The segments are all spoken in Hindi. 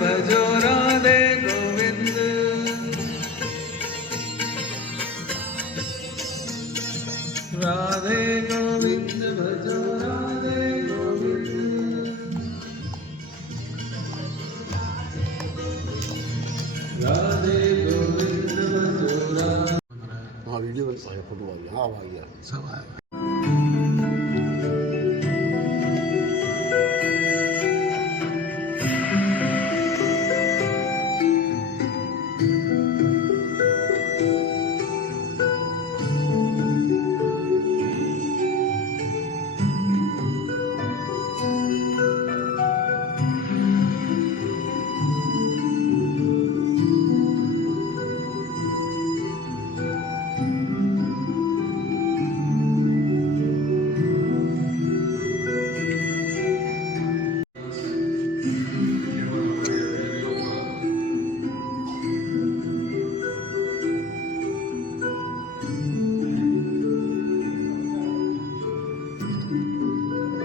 भजो राधे गोविंद। राधे गोविंद भजो राधे गोविंद। राधे गोविंद भजो राधे। हाँ वीडियो में फोटो आ गया। हाँ आ गया सब आया।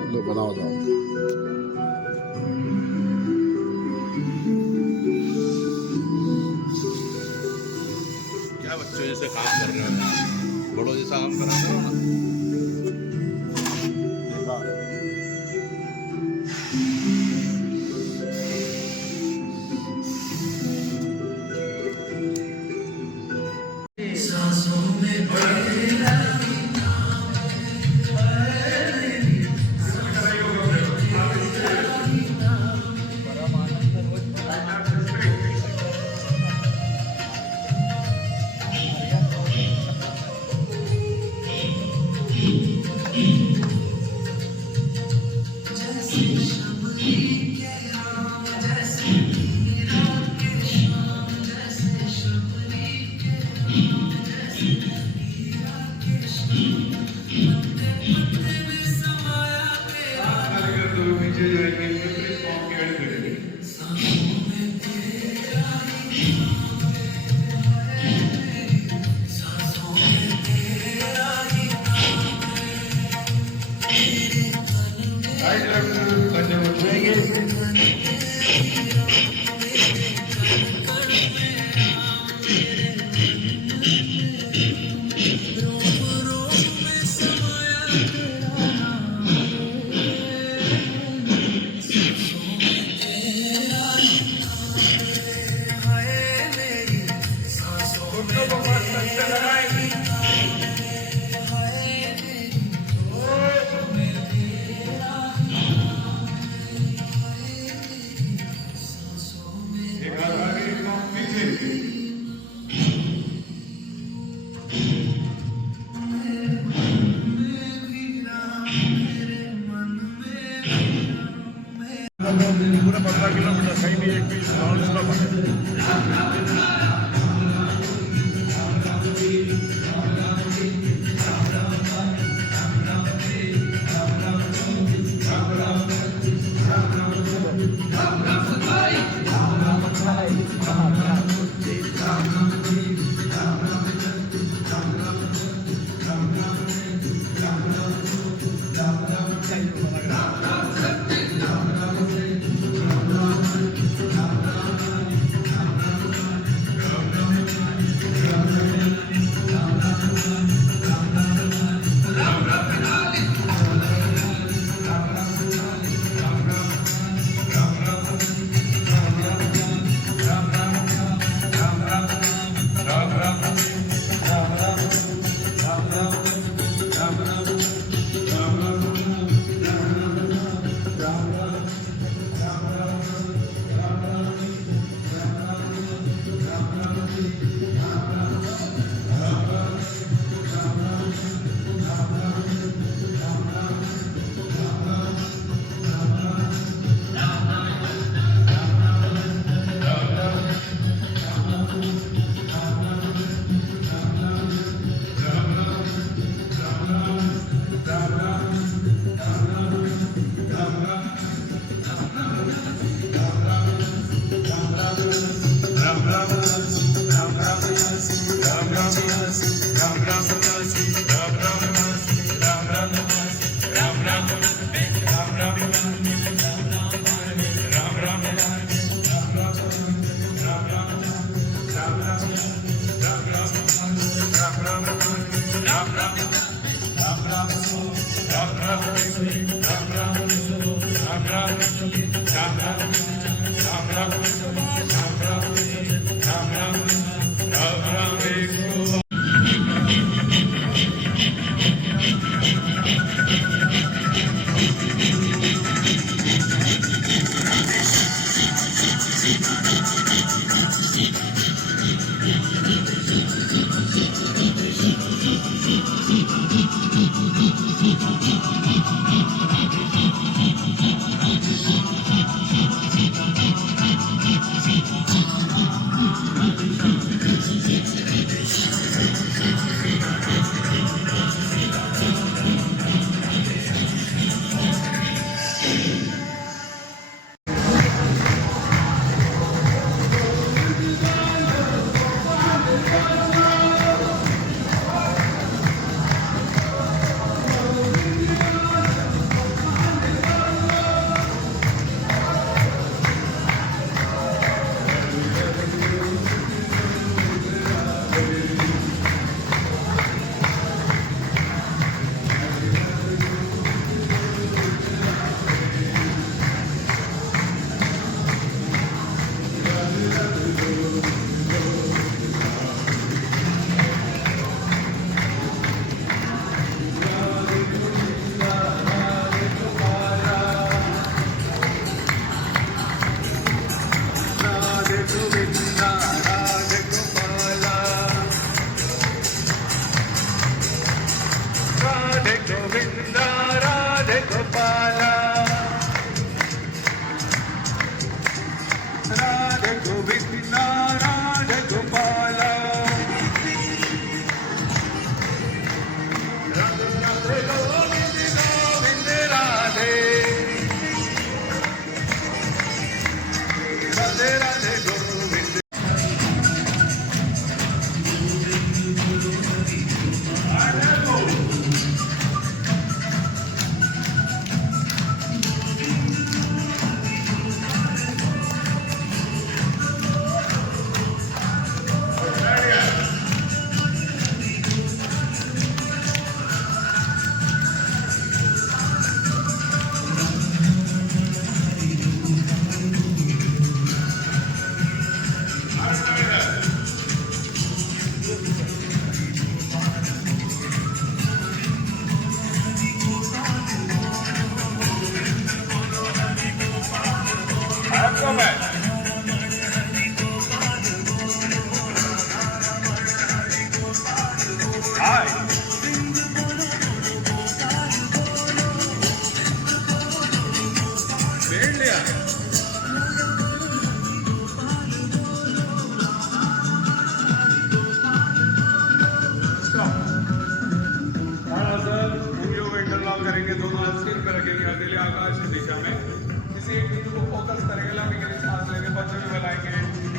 लो बनाओ जाओ। क्या बच्चों जैसे काम कर रहे हो, बड़ों जैसा काम करा करो ना। पूरा 15 किलोमीटर कहीं भी एक भी नॉन स्टॉप है।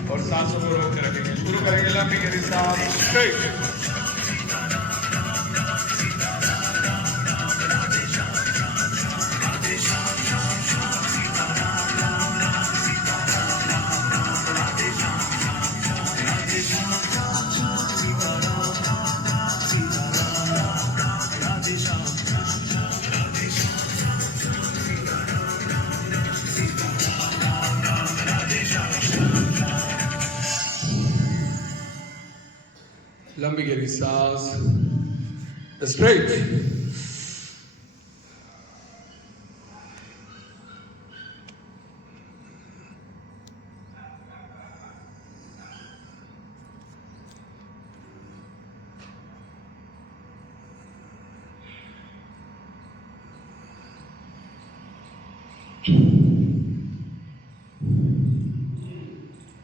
और सांस को रोक के रखेंगे। शुरू करेंगे लंबी गहरी सांस स्ट्रेट। लंबी गहरी सांस स्ट्रेट।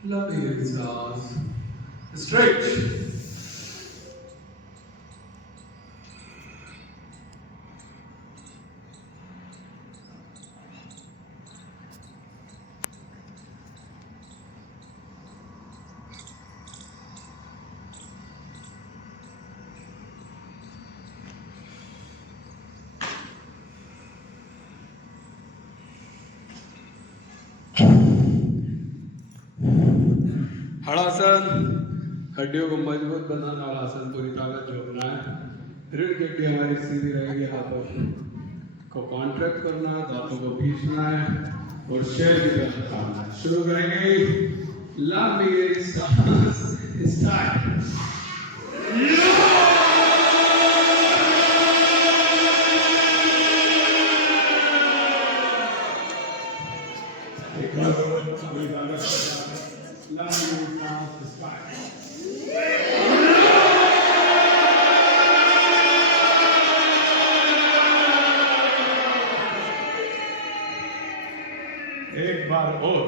लंबी गहरी सांस स्ट्रेट। हड़ासन, हड्डियों को मजबूत बनाने वाला आसन, पूरी ताकत जोड़ना है। ऋण गड्डी हमारी सीधी रहेगी हाथों को कॉन्ट्रैक्ट करना, दांतों को खींचना है और शेयर की तरफ खाना है। शुरू करेंगे। लंबी स्टार्ट। एक बार एक बार और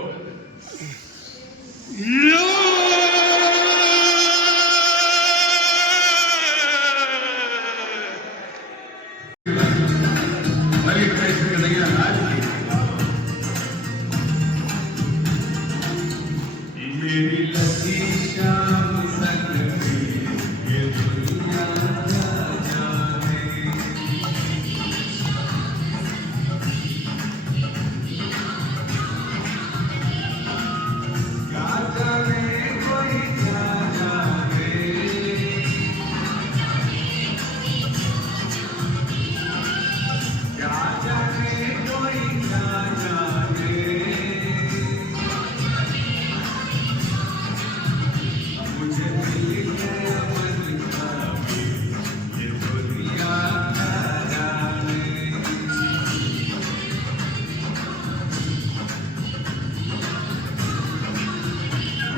बड़ी गणेश कन्हैया लाल की। मेरी लकी शाम सजनी ये दुनिया जाने। क्या जाने कोई क्या जाने। क्या जाने कोई क्या जाने। मुझे मिल गया मन का भी ये दुनिया क्या जाने।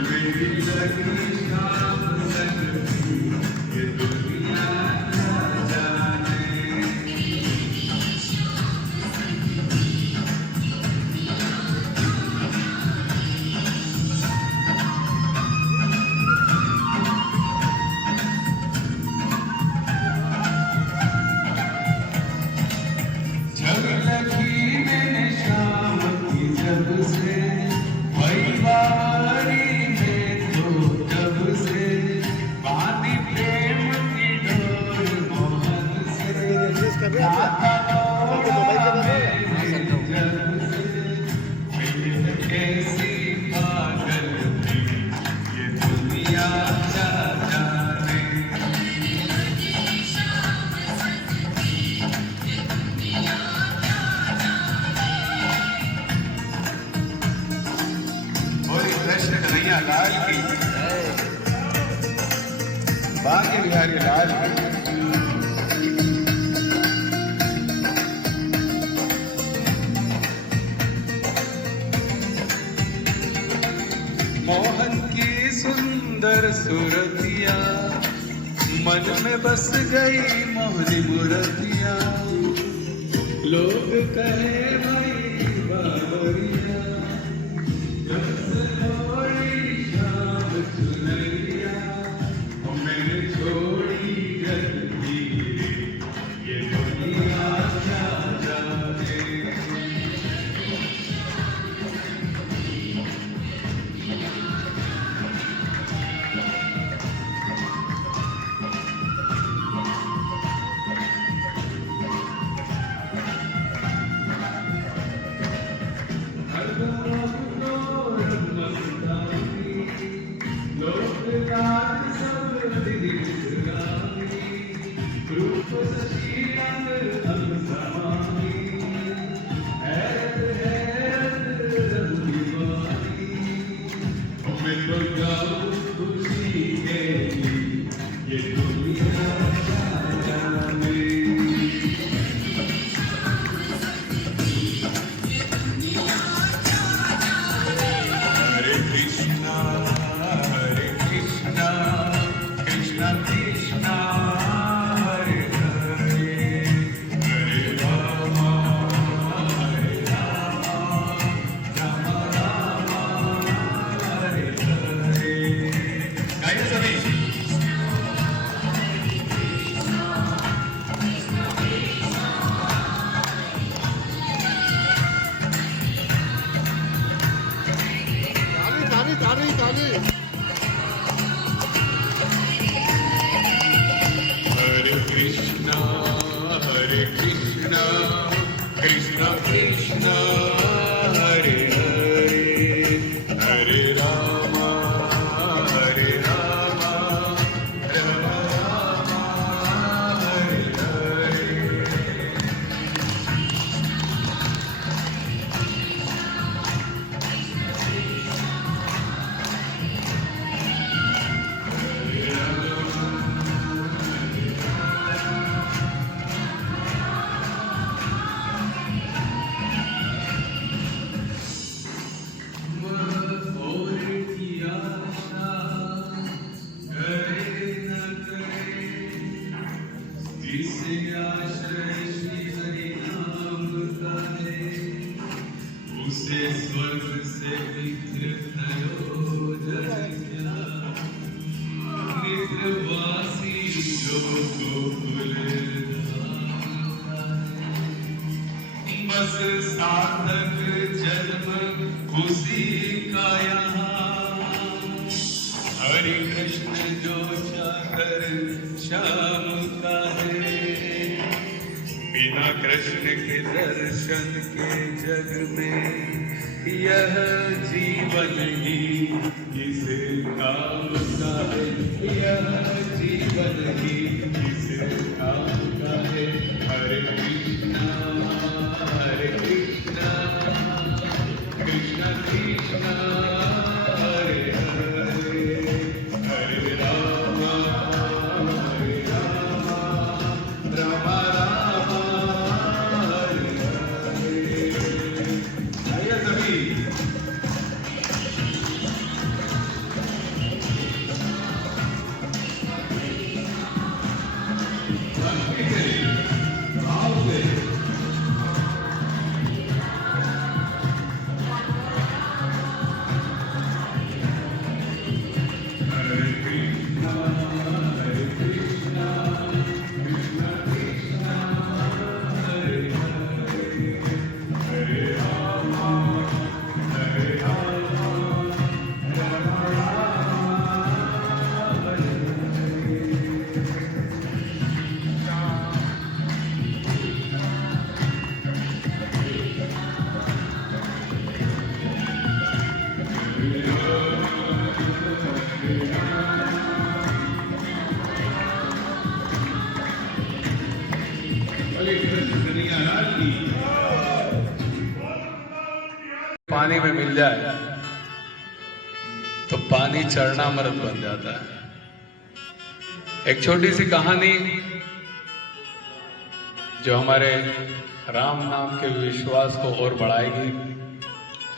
मेरी लगी शाम सजनी ये दुनिया क्या जाने। जब लगी मैंने शाम की जब से वही बारी में तो जब से बांधी प्रेम की डोर मोहन से नाता तोड़ा मैंने जब से। दिल कैसी पागल थी ये दुनिया क्या जाने। बोली कृष्ण कन्हैया लाल की। भाग्य बिहारी लाल की। मोहन की सुंदर सूरतिया मन में बस गई मोहनी मूर्तिया। लोग कहे भाई बाबरिया जब से छोड़ी शाम चुनरिया। और मैंने छोड़ी जल्दी ये दुनिया क्या जाने। ये दुनिया जाने। हरे कृष्णा कृष्णा कृष्णा हरे हरे हरे राम राम राम हरे हरे। गाइए सभी। ताली हरे कृष्णा कृष्णा कृष्णा हरे हरे हरे राम राम राम हरे श्री कृष्ण जो चाकर श्याम का है, बिना कृष्ण के दर्शन के जग में यह जीवन ही किस काम का है, यह जीवन ही किस काम का है। हरे कृष्णा कृष्ण कृष्ण हरे हरे, हरे राम राम राम हरे हरे। आइए सभी भक्ति से, भाव से हरे कृष्णा कृष्णा कृष्ण हरे हरे, हरे राम राम हरे पानी में मिल जाए तो पानी चरणामृत बन जाता है। एक छोटी सी कहानी जो हमारे राम नाम के विश्वास को और बढ़ाएगी।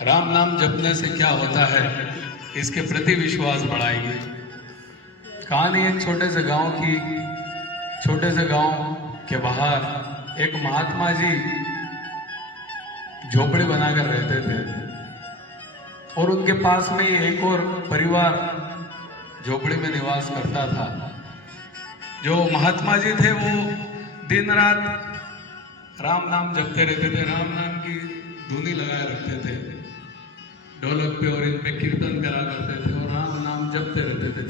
राम नाम जपने से क्या होता है इसके प्रति विश्वास बढ़ाएगी। कहानी एक छोटे से गांव की। छोटे से गांव के बाहर एक महात्मा जी झोपड़ी बनाकर रहते थे और उनके पास में ही एक और परिवार झोपड़ी में निवास करता था। जो महात्मा जी थे वो दिन रात राम नाम जपते रहते थे, राम नाम की धुनी लगाए रखते थे ढोलक पे और इन पे कीर्तन करा करते थे और राम नाम जपते रहते थे।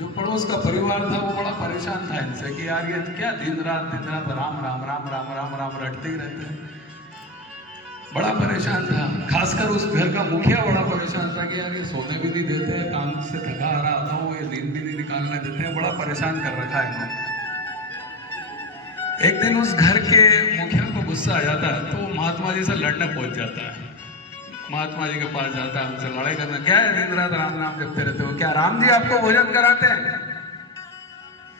जो पड़ोस का परिवार था वो बड़ा परेशान था इनसे कि यार ये क्या दिन रात राम राम राम राम राम राम रटते ही रहते हैं। बड़ा परेशान था। खासकर उस घर का मुखिया बड़ा परेशान था कि यार ये सोने भी नहीं देते हैं, काम से थका आ रहा आता हूँ, ये नींद भी नहीं निकालने देते हैं, बड़ा परेशान कर रखा है इन्होंने। एक दिन उस घर के मुखिया को गुस्सा आ जाता है तो वो महात्मा जी से लड़ने पहुंच जाता है। महात्मा जी के पास जाता है, उनसे लड़ाई करना, क्या है दिन रात राम नाम जपते रहते हो, क्या राम जी आपको भोजन कराते हैं?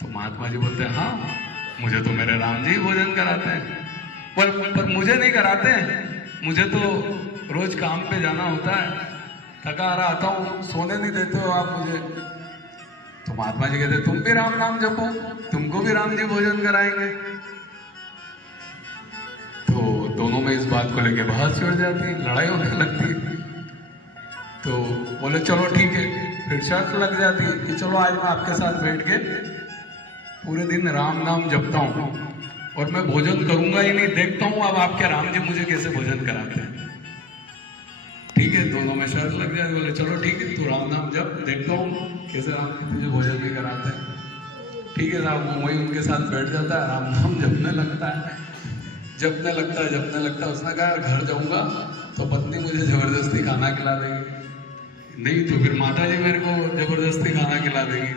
तो महात्मा जी बोलते हैं हाँ मुझे तो मेरे राम जी भोजन कराते हैं, पर मुझे नहीं कराते हैं, मुझे तो रोज काम पे जाना होता है, थका आ रहा आता हूँ, सोने नहीं देते हो आप मुझे। तो महात्मा जी कहते तुम भी राम नाम जपो, तुमको भी राम जी भोजन कराएंगे। तो दोनों में इस बात को लेके बहस छिड़ जाती, लड़ाई होने लगती। तो बोले चलो ठीक है, फिर शर्त लग जाती कि चलो आज मैं आपके साथ बैठ के पूरे दिन राम नाम जपता हूँ और मैं भोजन करूंगा ही नहीं, देखता हूँ अब आपके राम जी मुझे कैसे भोजन कराते हैं। ठीक है, दोनों में शर्त लग जाए। बोले चलो ठीक है, तू राम नाम जप, देखता हूँ कैसे राम जी तुझे भोजन भी कराते हैं। ठीक है साहब, वो वही उनके साथ बैठ जाता है, राम नाम जपने लगता है। जपने लगता है। उसने कहा यार घर जाऊंगा तो पत्नी मुझे जबरदस्ती खाना खिला देगी, नहीं तो फिर माता जी मेरे को जबरदस्ती खाना खिला देगी,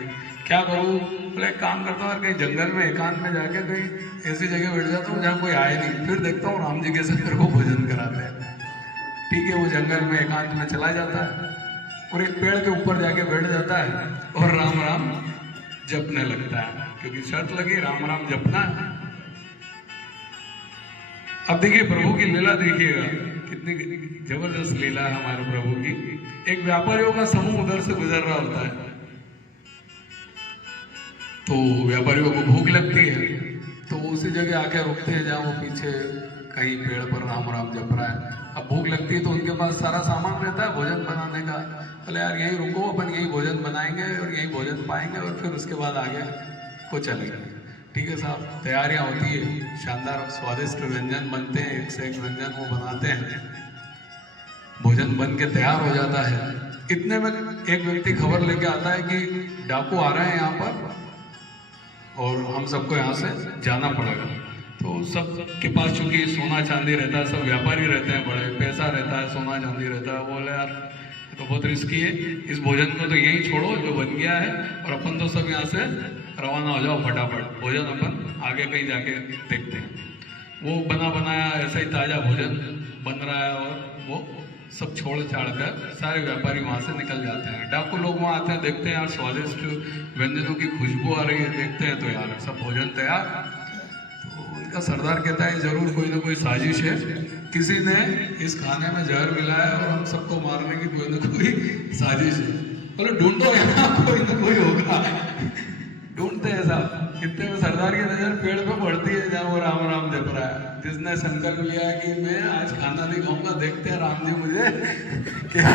क्या करूँ? बोले एक काम करता हूँ, कहीं जंगल में एकांत में जाके कहीं ऐसी जगह बैठ जाता हूँ जहाँ कोई आए नहीं, फिर देखता हूँ राम जी कैसे मेरे को भोजन कराते हैं। ठीक है, वो जंगल में एकांत में चला जाता है और एक पेड़ के ऊपर जाके बैठ जाता है और राम राम जपने लगता है, क्योंकि शर्त लगी राम राम जपना है। अब देखिए प्रभु की लीला, देखिएगा कितनी जबरदस्त लीला है हमारे प्रभु की। एक व्यापारियों का समूह उधर से गुजर रहा होता है, तो व्यापारियों को भूख लगती है, तो उसी जगह आके रुकते हैं जहाँ वो पीछे कहीं पेड़ पर राम राम जप रहा है। अब भूख लगती है तो उनके पास सारा सामान रहता है भोजन बनाने का। बोले यार यहीं रुको, अपन यहीं भोजन बनाएंगे और यहीं भोजन पाएंगे और फिर उसके बाद आगे को चलेंगे। ठीक है साहब, तैयारियां होती है, शानदार स्वादिष्ट व्यंजन बनते हैं, एक से एक व्यंजन वो बनाते हैं। भोजन बन के तैयार हो जाता है इतने में एक व्यक्ति खबर लेके आता है कि डाकू आ रहे हैं यहाँ पर और हम सबको यहाँ से जाना पड़ेगा। तो सब के पास चूंकि सोना चांदी रहता है, सब व्यापारी रहते हैं, बड़े पैसा रहता है, सोना चांदी रहता है, बोले यार ये तो बहुत रिस्की है, इस भोजन को तो यहीं छोड़ो जो बन गया है और अपन तो सब यहाँ से रवाना हो जाओ फटाफट, भोजन अपन आगे कहीं जाके देखते हैं। वो बना बनाया ऐसा ही ताज़ा भोजन बन रहा है और वो सब छोड़ छाड़ कर सारे व्यापारी वहाँ से निकल जाते हैं। डाकू लोग वहाँ आते हैं, देखते हैं यार स्वादिष्ट व्यंजनों की खुशबू आ रही है, देखते हैं तो यार सब भोजन तैयार। तो उनका सरदार कहता है जरूर कोई ना कोई साजिश है, किसी ने इस खाने में जहर मिलाया और हम सबको मारने की कोई ना कोई साजिश है। बोले ढूंढो यहाँ कोई ना कोई होगा। ढूंढते हैं साहब। इतने में सरदार की नजर पेड़ पे पड़ती है जहाँ वो राम राम जप रहा है, जिसने संकल्प लिया है कि मैं आज खाना नहीं खाऊंगा, देखते हैं राम जी मुझे क्या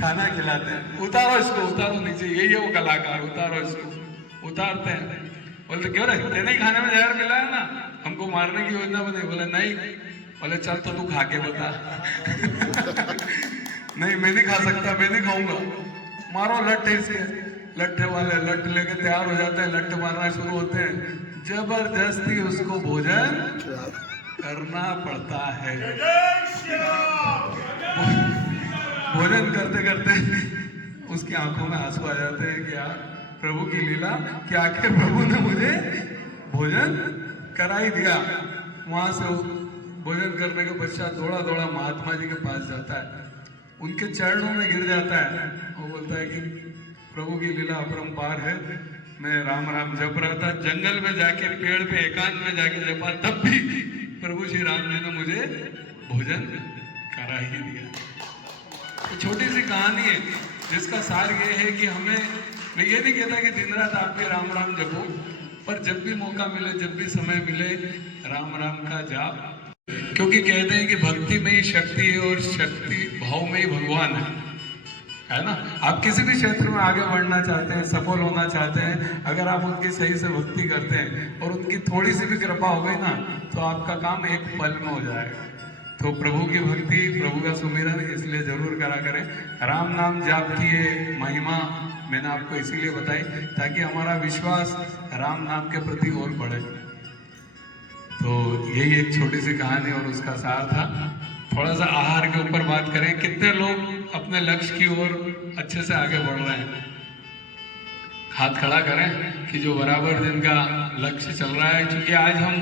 खाना खिलाते हैं। उतारो इसको, उतारो नीचे, यही है वो कलाकार, उतारो इसको। उतारते हैं, बोलते क्यों रे तेने खाने में जहर मिलाया ना, हमको मारने की योजना बनी। बोले नहीं। बोले चल तो तू खा के बता। नहीं मैं नहीं खा सकता, मैं नहीं खाऊंगा। मारो लट्ठे से, लट्ठे वाले लट्ठ लेके तैयार हो जाते हैं, लट्ठ मारना शुरू होते हैं। जबरदस्ती उसको भोजन करना पड़ता है। भोजन करते करते उसकी आंखों में आंसू आ जाते हैं कि यार प्रभु की लीला कि आखिर प्रभु ने मुझे भोजन करा ही दिया। वहां से भोजन करने के पश्चात दौड़ा दौड़ा महात्मा जी के पास जाता है, उनके चरणों में गिर जाता है। वो बोलता है कि प्रभु की लीला अपरंपार है, मैं राम राम जप रहा था, जंगल में जाके पेड़ पे एकांत में जाके जपा, तब भी प्रभु श्री राम जी ने मुझे भोजन करा ही दिया। तो छोटी सी कहानी है जिसका सार ये है कि हमें, मैं ये नहीं कहता कि दिन रात आप भी राम राम जपो, पर जब भी मौका मिले, जब भी समय मिले, राम राम का जाप। क्योंकि कहते हैं कि भक्ति में ही शक्ति है और शक्ति भाव में ही भगवान है ना। आप किसी भी क्षेत्र में आगे बढ़ना चाहते हैं, सफल होना चाहते हैं, अगर आप उनकी सही से भक्ति करते हैं और उनकी थोड़ी सी भी कृपा हो गई ना, तो आपका काम एक पल में हो जाएगा। तो प्रभु की भक्ति, प्रभु का सुमिरन इसलिए जरूर करा करें। राम नाम जाप की ये महिमा मैंने आपको इसीलिए बताई ताकि हमारा विश्वास राम नाम के प्रति और बढ़े। तो यही एक छोटी सी कहानी और उसका सार था। थोड़ा सा आहार के ऊपर बात करें, कितने लोग अपने लक्ष्य की ओर अच्छे से आगे बढ़ रहे हैं? हाथ खड़ा करें कि जो बराबर जिनका लक्ष्य चल रहा है। क्योंकि आज हम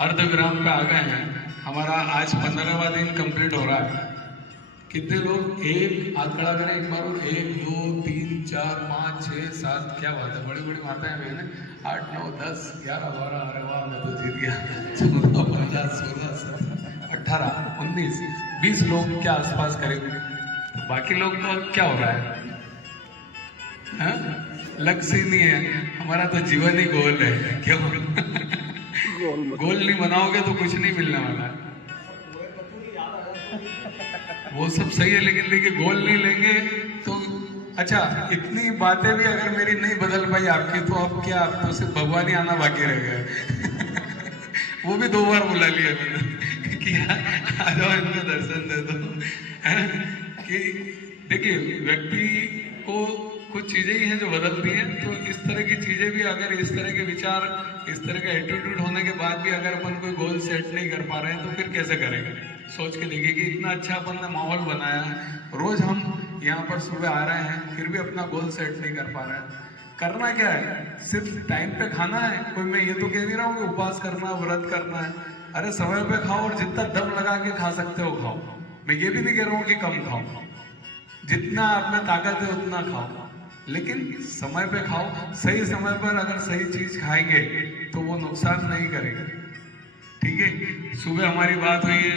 अर्धविराम पे आ गए हैं, हमारा आज 15वां दिन कंप्लीट हो रहा है। कितने लोग, एक हाथ खड़ा करें एक बार, 1 2 3 4 5 6 7, क्या बात है, बड़ी बड़ी माताएं बहनें, 8 9 10 11 12, अरे वाह मैं तो जीत गया। 14 15 16 17 18 19 20 लोग के आसपास करेंगे। बाकी लोग तो क्या हो रहा है? लक्ष्य नहीं है हमारा, तो जीवन ही गोल है। क्यों? गोल नहीं बनाओगे तो कुछ नहीं मिलने वाला। वो सब सही है, लेकिन देखिए गोल नहीं लेंगे तो अच्छा, इतनी बातें भी अगर मेरी नहीं बदल पाई आपकी, तो अब क्या, आप तो सिर्फ भगवान ही आना बाकी रह गया। वो भी 2 बार बुला लिया मैंने कि आ जाओ इनको दर्शन दे दो। कि देखिए व्यक्ति को कुछ चीजें ही हैं जो बदलती हैं, तो इस तरह की चीजें भी, अगर इस तरह के विचार, इस तरह का एटीट्यूड होने के बाद भी अगर अपन कोई गोल सेट नहीं कर पा रहे हैं, तो फिर कैसे करेंगे? सोच के देखिए कि इतना अच्छा अपन ने माहौल बनाया है, रोज हम यहाँ पर सुबह आ रहे हैं, फिर भी अपना गोल सेट नहीं कर पा रहे हैं। करना क्या है? सिर्फ टाइम पे खाना है? कोई मैं ये तो कह नहीं रहा हूँ कि उपवास करना, व्रत करना है। अरे समय पे खाओ और जितना दम लगा के खा सकते हो खाओ। मैं ये भी नहीं कह रहा हूँ कि कम खाओ, जितना आप में ताकत है उतना खाओ, लेकिन समय पे खाओ। सही समय पर अगर सही चीज खाएंगे तो वो नुकसान नहीं करेगा। ठीक है, सुबह हमारी बात हुई है,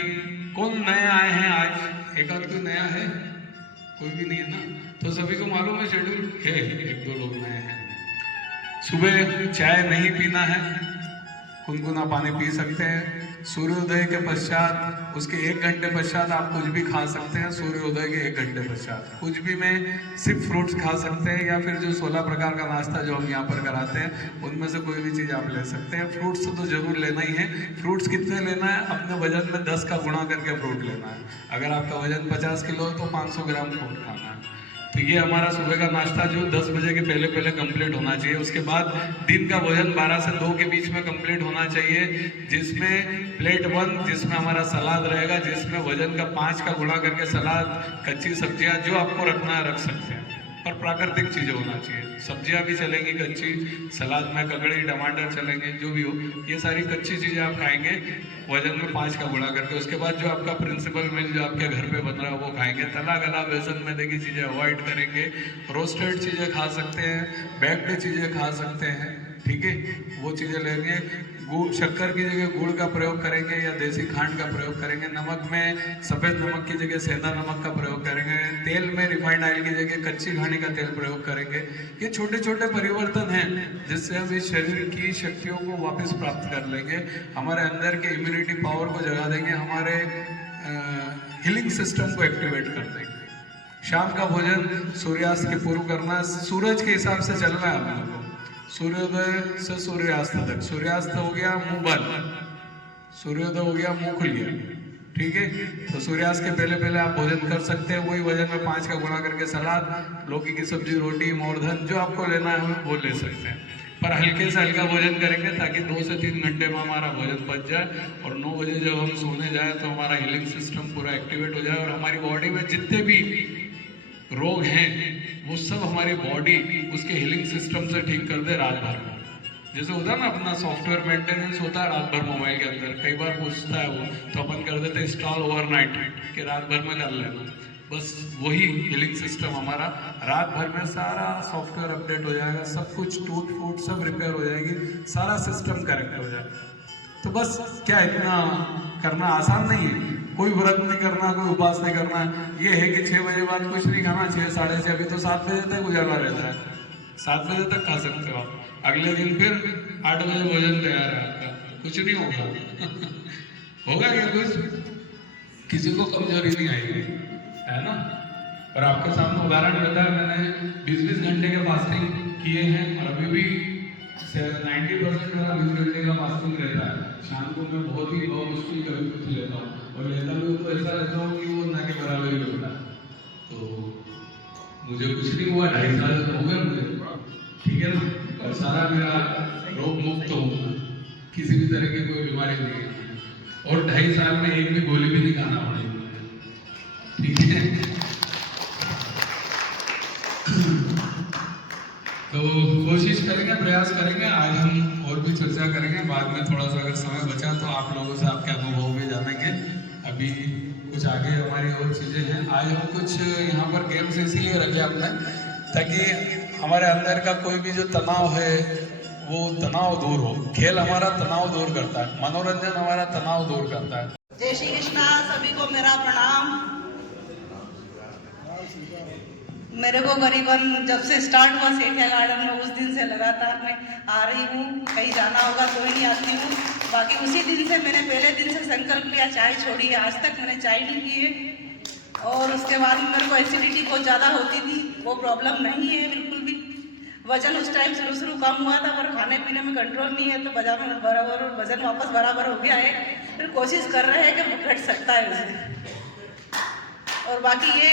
कौन नए आए हैं आज? एक आध कोई नया है? कोई भी नहीं है ना? तो सभी को मालूम है शेड्यूल है, 1-2 लोग नए हैं। सुबह चाय नहीं पीना है, गुनगुना पानी पी सकते हैं। सूर्योदय के पश्चात, उसके 1 घंटे पश्चात आप कुछ भी खा सकते हैं। सूर्योदय के 1 घंटे पश्चात कुछ भी में सिर्फ फ्रूट्स खा सकते हैं, या फिर जो 16 प्रकार का नाश्ता जो हम यहाँ पर कराते हैं उनमें से कोई भी चीज़ आप ले सकते हैं। फ्रूट्स तो जरूर लेना ही है। फ्रूट्स कितने लेना है? अपने वजन में 10 का गुणा करके फ्रूट लेना है। अगर आपका वजन 50 किलो है तो 500 ग्राम फ्रूट खाना है। तो ये हमारा सुबह का नाश्ता जो 10 बजे के पहले पहले कंप्लीट होना चाहिए। उसके बाद दिन का भोजन 12 से 2 के बीच में कंप्लीट होना चाहिए, जिसमें प्लेट 1 जिसमें हमारा सलाद रहेगा, जिसमें वजन का 5 का गुणा करके सलाद, कच्ची सब्जियां जो आपको रखना है रख सकते हैं, पर प्राकृतिक चीज़ें होना चाहिए। सब्जियां भी चलेंगी कच्ची, सलाद में ककड़ी टमाटर चलेंगे, जो भी हो, ये सारी कच्ची चीज़ें आप खाएंगे वजन में 5 का गुणा करके। उसके बाद जो आपका प्रिंसिपल मील जो आपके घर पे बन रहा है वो खाएंगे। तला गला बेसन मैदे की चीज़ें अवॉइड करेंगे। रोस्टेड चीज़ें खा सकते हैं, बेक्ड चीज़ें खा सकते हैं, ठीक है, वो चीज़ें लेंगे। गुड़, शक्कर की जगह गुड़ का प्रयोग करेंगे या देसी खांड का प्रयोग करेंगे। नमक में सफ़ेद नमक की जगह सेंधा नमक का प्रयोग करेंगे। तेल में रिफाइंड ऑयल की जगह कच्ची घानी का तेल प्रयोग करेंगे। ये छोटे छोटे परिवर्तन हैं जिससे हम इस शरीर की शक्तियों को वापस प्राप्त कर लेंगे, हमारे अंदर के इम्यूनिटी पावर को जगा देंगे, हमारे हीलिंग सिस्टम को एक्टिवेट कर देंगे। शाम का भोजन सूर्यास्त के पूर्व करना, सूरज के हिसाब से चलना है हम लोग को, सूर्योदय से सूर्यास्त तक। सूर्यास्त हो गया मुंह बंद, सूर्योदय हो गया मुंह खुल गया, ठीक है। तो सूर्यास्त के पहले पहले आप भोजन कर सकते हैं। वही वजन में 5 का गुणा करके सलाद, लौकी की सब्जी, रोटी, मोरधन जो आपको लेना है वो ले सकते हैं, पर हल्के से हल्का भोजन करेंगे ताकि 2 से 3 घंटे में हमारा भोजन पच जाए और 9 बजे जब हम सोने जाए तो हमारा हीलिंग सिस्टम पूरा एक्टिवेट हो जाए और हमारी बॉडी में जितने भी रोग हैं वो सब हमारी बॉडी उसके हीलिंग सिस्टम से ठीक कर दे रात भर में। जैसे होता है ना अपना सॉफ्टवेयर मेंटेनेंस होता है रात भर मोबाइल के अंदर, कई बार पूछता है वो, तो अपन कर देते इंस्टॉल ओवरनाइट कि रात भर में कर लेना। बस वही हीलिंग सिस्टम हमारा रात भर में सारा सॉफ्टवेयर अपडेट हो जाएगा, सब कुछ टूट फूट सब रिपेयर हो जाएगी, सारा सिस्टम करेक्ट हो जाएगा। तो बस क्या इतना करना आसान नहीं है, कोई व्रत नहीं करना, कोई उपवास नहीं करना। ये है कि 6 बजे बाद कुछ नहीं खाना, 6 साढ़े 6, अभी तो 7 बजे तक उजाला रहता है, 7 बजे तक खा सकते हो आप। अगले दिन फिर 8 बजे भोजन तैयार है आपका, कुछ नहीं होगा। होगा क्या कुछ? किसी को कमजोरी नहीं आएगी, है ना। और आपके सामने उदाहरण बताया मैंने, 20-20 घंटे के फास्टिंग किए हैं और अभी भी 90% मेरा 20 घंटे का फास्टिंग रहता है। शाम को मैं बहुत मुश्किल कभी कुछ लेता हूँ और लेता भी तो ऐसा रहता हूँ कि वो ना के बराबर ही होता है। तो मुझे कुछ नहीं हुआ, 2.5 साल हो गए मुझे, ठीक है ना, और सारा मेरा रोग मुक्त हूँ, किसी भी तरह की कोई बीमारी नहीं है और 2.5 साल में एक भी गोली भी नहीं खाना पड़ेगी, ठीक है। तो कोशिश करेंगे, प्रयास करेंगे। आज हम और भी चर्चा करेंगे, बाद में थोड़ा सा अगर समय बचा तो आप लोगों से आपके अनुभव भी जानेंगे। अभी कुछ आगे हमारी और चीज़ें हैं। आज हम कुछ यहाँ पर गेम्स इसीलिए रखे हमने ताकि हमारे अंदर का कोई भी जो तनाव है वो तनाव दूर हो। खेल हमारा तनाव दूर करता है, मनोरंजन हमारा तनाव दूर करता है। जय श्री कृष्णा, सभी को मेरा प्रणाम। मेरे को करीबन जब से स्टार्ट हुआ सेठिया गार्डन में उस दिन से लगातार मैं आ रही हूँ, कहीं जाना होगा तो ही नहीं आती हूँ। बाकी उसी दिन से मैंने पहले दिन से संकल्प लिया चाय छोड़ी है, आज तक मैंने चाय नहीं पी है। और उसके बाद मेरे को एसिडिटी बहुत ज़्यादा होती थी, वो प्रॉब्लम नहीं है बिल्कुल भी। वजन उस टाइम शुरू कम हुआ था पर खाने पीने में कंट्रोल नहीं है, तो बराबर वजन वापस बराबर हो गया है। फिर कोशिश कर रहे हैं कि घट सकता है उसे। और बाकी ये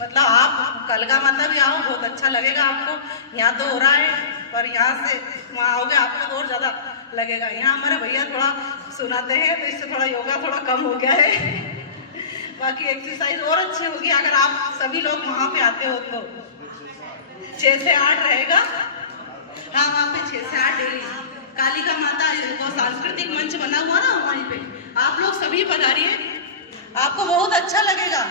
मतलब आप कलगा माता भी आओ, बहुत अच्छा लगेगा आपको। यहाँ तो हो रहा है पर यहाँ से वहाँ आओगे आपको तो और ज़्यादा लगेगा। यहाँ हमारे भैया थोड़ा सुनाते हैं तो इससे थोड़ा योगा थोड़ा कम हो गया है। बाकी एक्सरसाइज और अच्छी होगी अगर आप सभी लोग वहाँ पे आते हो तो। 6 से 8 रहेगा, हाँ वहाँ पे 6 से 8 डेली। कालिका माता वो सांस्कृतिक मंच बना हुआ ना वहीं पे, आप लोग सभी पधारिए, आपको बहुत अच्छा लगेगा।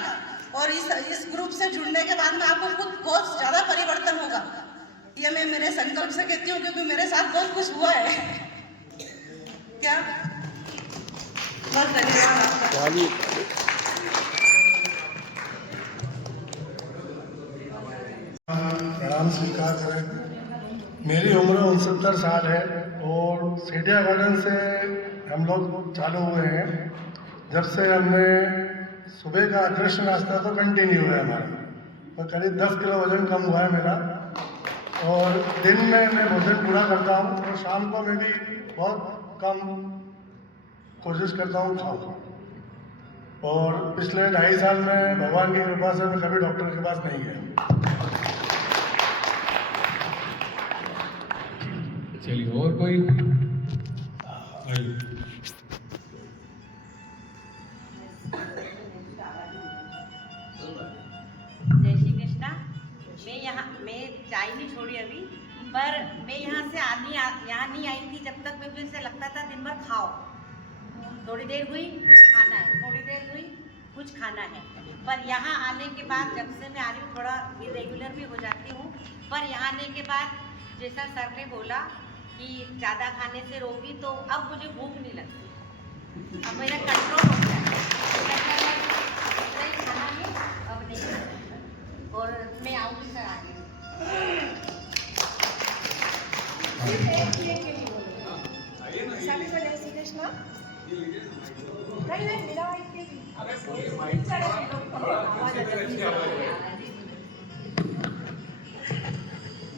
और इस ग्रुप से जुड़ने के बाद में आपको खुद बहुत ज़्यादा परिवर्तन होगा, ये मैं मेरे संकल्प से कहती हूँ क्योंकि मेरे साथ बहुत कुछ हुआ है। क्या बहुत धन्यवाद। प्रणाम स्वीकार करें। मेरी उम्र 69 साल है और सेठिया गार्डन से हम लोग चालू हुए हैं। जब से हमने सुबह का अदृश्य नाश्ता तो कंटिन्यू है हमारा, और करीब 10 किलो वजन कम हुआ है मेरा। और दिन में मैं भोजन पूरा करता हूँ और शाम को मैं भी बहुत कम कोशिश करता हूँ खाऊँ। और पिछले 2.5 साल में भगवान की कृपा से मैं कभी डॉक्टर के पास नहीं गया। चलिए और कोई जय श्री कृष्णा। मैं चाय नहीं छोड़ी अभी, पर मैं यहाँ नहीं आई थी जब तक मुझे से लगता था दिन भर खाओ, थोड़ी देर हुई कुछ खाना है, थोड़ी देर हुई कुछ खाना है। पर यहाँ आने के बाद जब से मैं आ रही हूँ थोड़ा इरेगुलर भी हो जाती हूँ, पर यहाँ आने के बाद जैसा सर ने बोला कि ज़्यादा खाने से रोगी, तो अब मुझे भूख नहीं लगती, अब मेरा कंट्रोल हो गया, खाना है अब नहीं, और मैं आऊँगी सर आगे।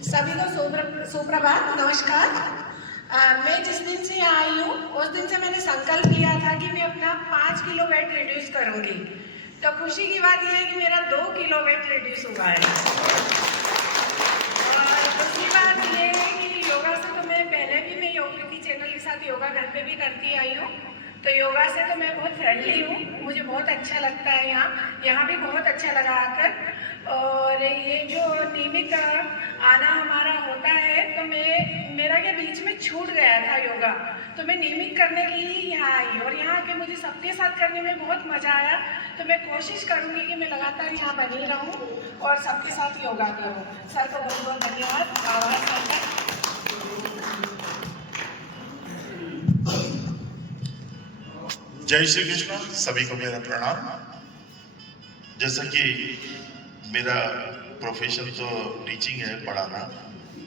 सभी को सुप्रभात, नमस्कार। मैं जिस दिन से यहाँ आई हूँ उस दिन से मैंने संकल्प लिया था कि मैं अपना 5 किलो वेट रिड्यूस करूँगी। तो खुशी की बात यह है कि मेरा 2 किलो वेट रिड्यूस हुआ है। और दूसरी बात ये है कि योगा से तो मैं पहले भी मैं योग कृति चैनल के साथ योगा घर पे भी करती आई हूँ, तो योगा से तो मैं बहुत फ्रेंडली हूँ, मुझे बहुत अच्छा लगता है। यहाँ भी बहुत अच्छा लगा आकर। और ये जो नियमित आना हमारा होता है, तो मेरा क्या बीच में छूट गया था योगा, तो मैं नियमित करने के लिए यहाँ आई, और यहाँ के मुझे सबके साथ करने में बहुत मज़ा आया। तो मैं कोशिश करूँगी कि मैं लगातार यहाँ बनी रहूँ और सबके साथ योगा करूँ। सर को बहुत बहुत धन्यवाद। आभार सर। जय श्री कृष्ण। सभी को मेरा प्रणाम। जैसा कि मेरा प्रोफेशन तो टीचिंग है, पढ़ाना,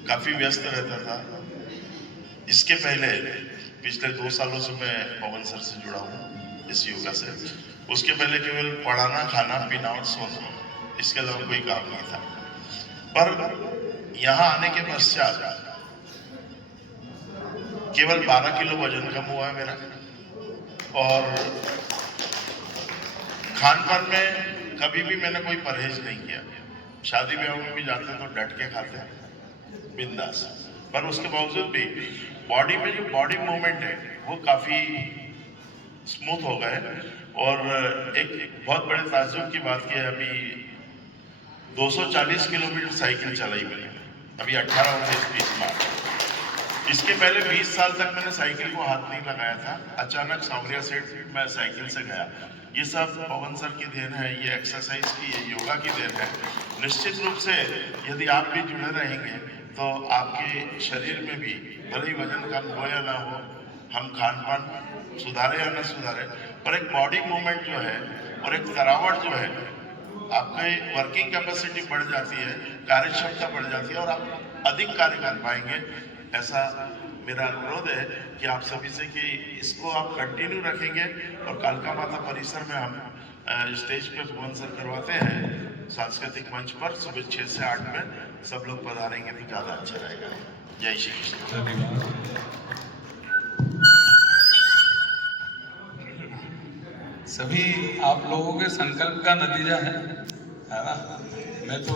काफ़ी व्यस्त रहता था। इसके पहले पिछले 2 सालों से मैं पवन सर से जुड़ा हूँ इस योगा से। उसके पहले केवल पढ़ाना, खाना पीना और सोना, इसके अलावा कोई काम नहीं था। पर यहाँ आने के पश्चात केवल 12 किलो वजन कम हुआ है मेरा, और खान पान में कभी भी मैंने कोई परहेज नहीं किया। शादी ब्याह में भी जाते तो डट के खाते हैं, बिंदास। पर उसके बावजूद भी बॉडी में जो बॉडी मूवमेंट है वो काफ़ी स्मूथ हो गए। और एक बहुत बड़े ताज्जुब की बात की है, अभी 240 किलोमीटर साइकिल चलाई मैंने, अभी 18 और 30 मार्च। इसके पहले 20 साल तक मैंने साइकिल को हाथ नहीं लगाया था। अचानक सावरिया सेठ मैं साइकिल से गया। ये सब पवन सर की देन है, ये एक्सरसाइज की, ये योगा की देन है। निश्चित रूप से यदि आप भी जुड़े रहेंगे तो आपके शरीर में भी भले ही वजन कम हो या ना हो, हम खान पान सुधारे या ना सुधारे, पर एक बॉडी मूवमेंट जो है और एक तरावट जो है, आपकी वर्किंग कैपेसिटी बढ़ जाती है, कार्यक्षमता बढ़ जाती है और आप अधिक कार्य कर पाएंगे। ऐसा मेरा अनुरोध है कि आप सभी से कि इसको आप कंटिन्यू रखेंगे। और कालका माता परिसर में हम स्टेज पे भवन सर करवाते हैं सांस्कृतिक मंच पर, सुबह 6 से 8 में सब लोग पधारेंगे तो ज़्यादा अच्छा रहेगा। जय श्री कृष्ण। सभी आप लोगों के संकल्प का नतीजा है ना।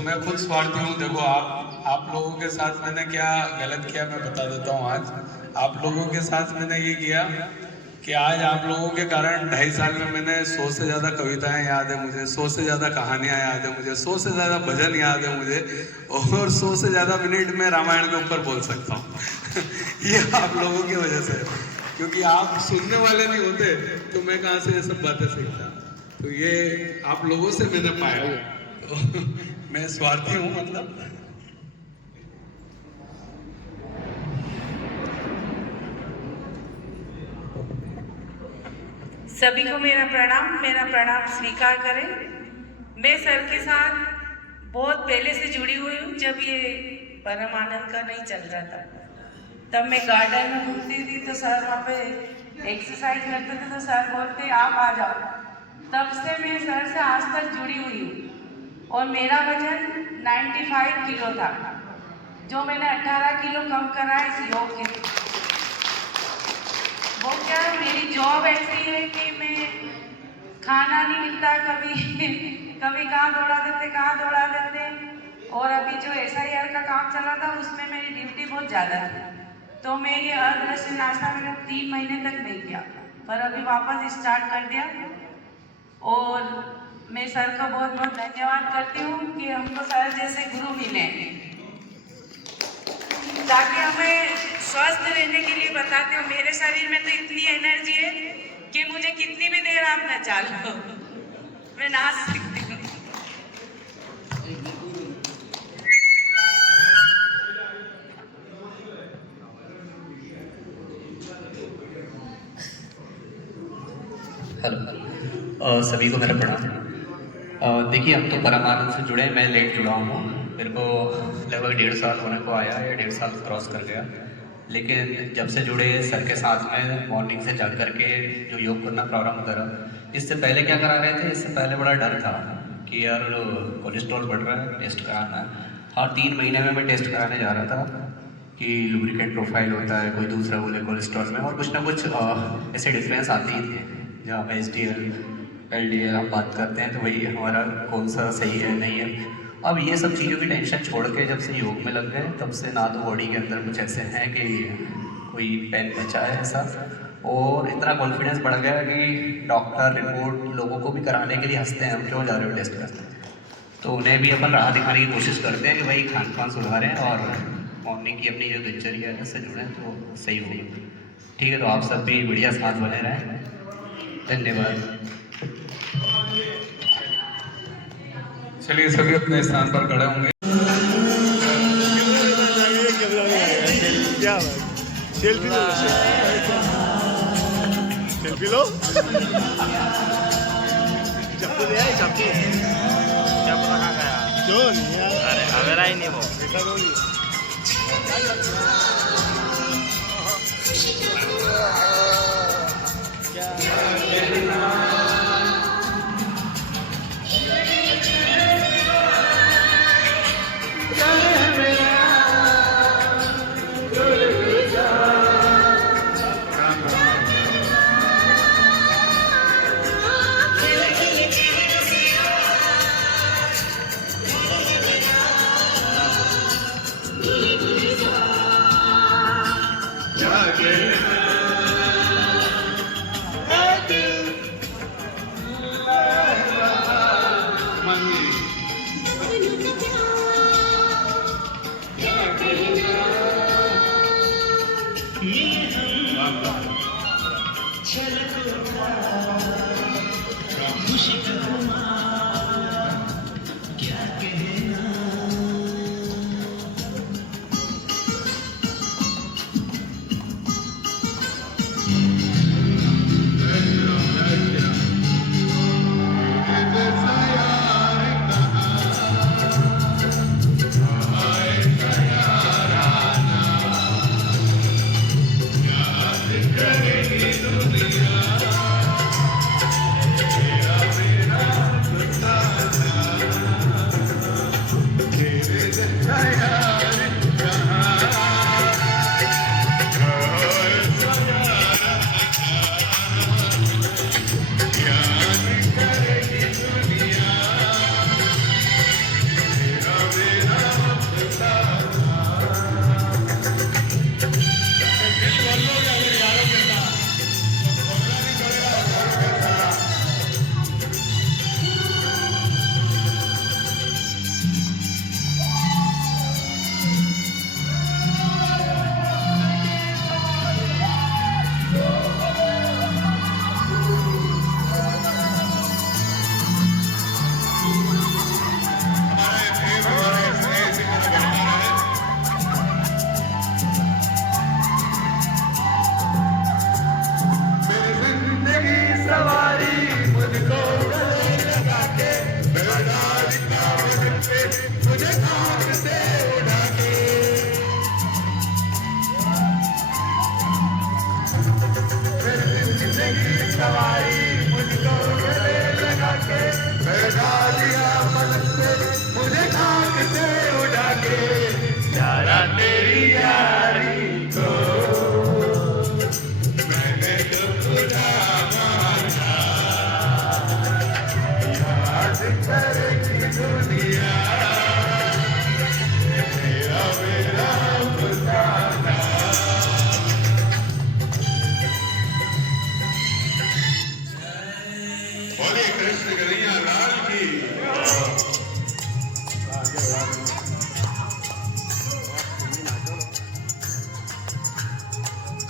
मैं खुद स्वार्थी हूँ। देखो आप लोगों के साथ मैंने क्या गलत किया मैं बता देता हूँ। आज आप लोगों के साथ मैंने ये किया कि आज आप लोगों के कारण 2.5 साल में मैंने 100 से ज़्यादा कविताएं याद है मुझे, 100 से ज़्यादा कहानियां याद है मुझे, 100 से ज़्यादा भजन याद है मुझे, और 100 से ज़्यादा मिनट में रामायण के ऊपर बोल सकता हूँ। ये आप लोगों की वजह से, क्योंकि आप सुनने वाले नहीं होते तो मैं कहाँ से ये सब बातें सीखता। तो ये आप लोगों से मैंने पाया। तो मैं स्वार्थी हूँ मतलब। सभी को मेरा प्रणाम स्वीकार करें। मैं सर के साथ बहुत पहले से जुड़ी हुई हूँ। जब ये परम आनंद का नहीं चल रहा था तब मैं गार्डन में घूमती थी, तो सर वहाँ पे एक्सरसाइज करते थे, तो सर बोलते आप आ जाओ। तब से मैं सर से आज तक जुड़ी हुई हूँ और मेरा वजन 95 किलो था, जो मैंने 18 किलो कम करा इस योग के। वो क्या, मेरी जॉब ऐसी है कि मैं खाना नहीं मिलता, कभी कहाँ दौड़ा देते। और अभी जो SIR का काम चला था उसमें मेरी ड्यूटी बहुत ज़्यादा थी, तो मेरी अर्धराष्ट्रीय नाश्ता मैंने 3 महीने तक नहीं किया, पर अभी वापस स्टार्ट कर दिया। और मैं सर का बहुत बहुत धन्यवाद करती हूँ कि हमको सर जैसे गुरु मिले, ताकि हमें स्वस्थ रहने के लिए बताते हो। मेरे शरीर में तो इतनी एनर्जी है कि मुझे कितनी भी देर आप नचा लो, मैं नाच सकती हूँ। हेलो, सभी को मेरा प्रणाम। देखिए, हम तो परमानंद से जुड़े, मैं लेट जुड़ा हूँ, मेरे को लगभग 1.5 साल होने को आया या 1.5 साल क्रॉस कर गया। लेकिन जब से जुड़े सर के साथ में मॉर्निंग से जाग करके जो योग करना प्रारंभ करा, इससे पहले क्या करा रहे थे, इससे पहले बड़ा डर था कि यार कोलेस्ट्रॉल बढ़ रहा है, टेस्ट कराना है। हाँ, 3 महीने में मैं टेस्ट कराने जा रहा था कि लुब्रिकेंट प्रोफाइल होता है, कोई दूसरा बोले कोलेस्ट्रॉल में, और कुछ ना कुछ ऐसे डिफरेंस आते ही थे। जहाँ हम HDL LDL हम बात करते हैं तो वही हमारा कौन सा सही है नहीं है। अब ये सब चीज़ों की टेंशन छोड़ के जब से योग में लग गए, तब से ना तो बॉडी के अंदर कुछ ऐसे हैं कि कोई पेन बचा है ऐसा, और इतना कॉन्फिडेंस बढ़ गया कि डॉक्टर रिपोर्ट लोगों को भी कराने के लिए हंसते हैं, हम क्यों जा रहे हो टेस्ट करते। तो उन्हें भी अपन राह दिखाने की कोशिश करते हैं कि भाई खान पान सुधारें और मॉर्निंग की अपनी जो दिनचर्या है उससे जुड़ें तो सही होगी। ठीक है, तो आप सब भी बढ़िया साथ बने रहें। धन्यवाद। चलिए, सभी अपने स्थान पर खड़े होंगे। सेल्फी लो। चप्पू ले आई, चप्पू कहाँ गया? क्यों नहीं यार? अरे अगर आई नहीं वो ऐसा बोली।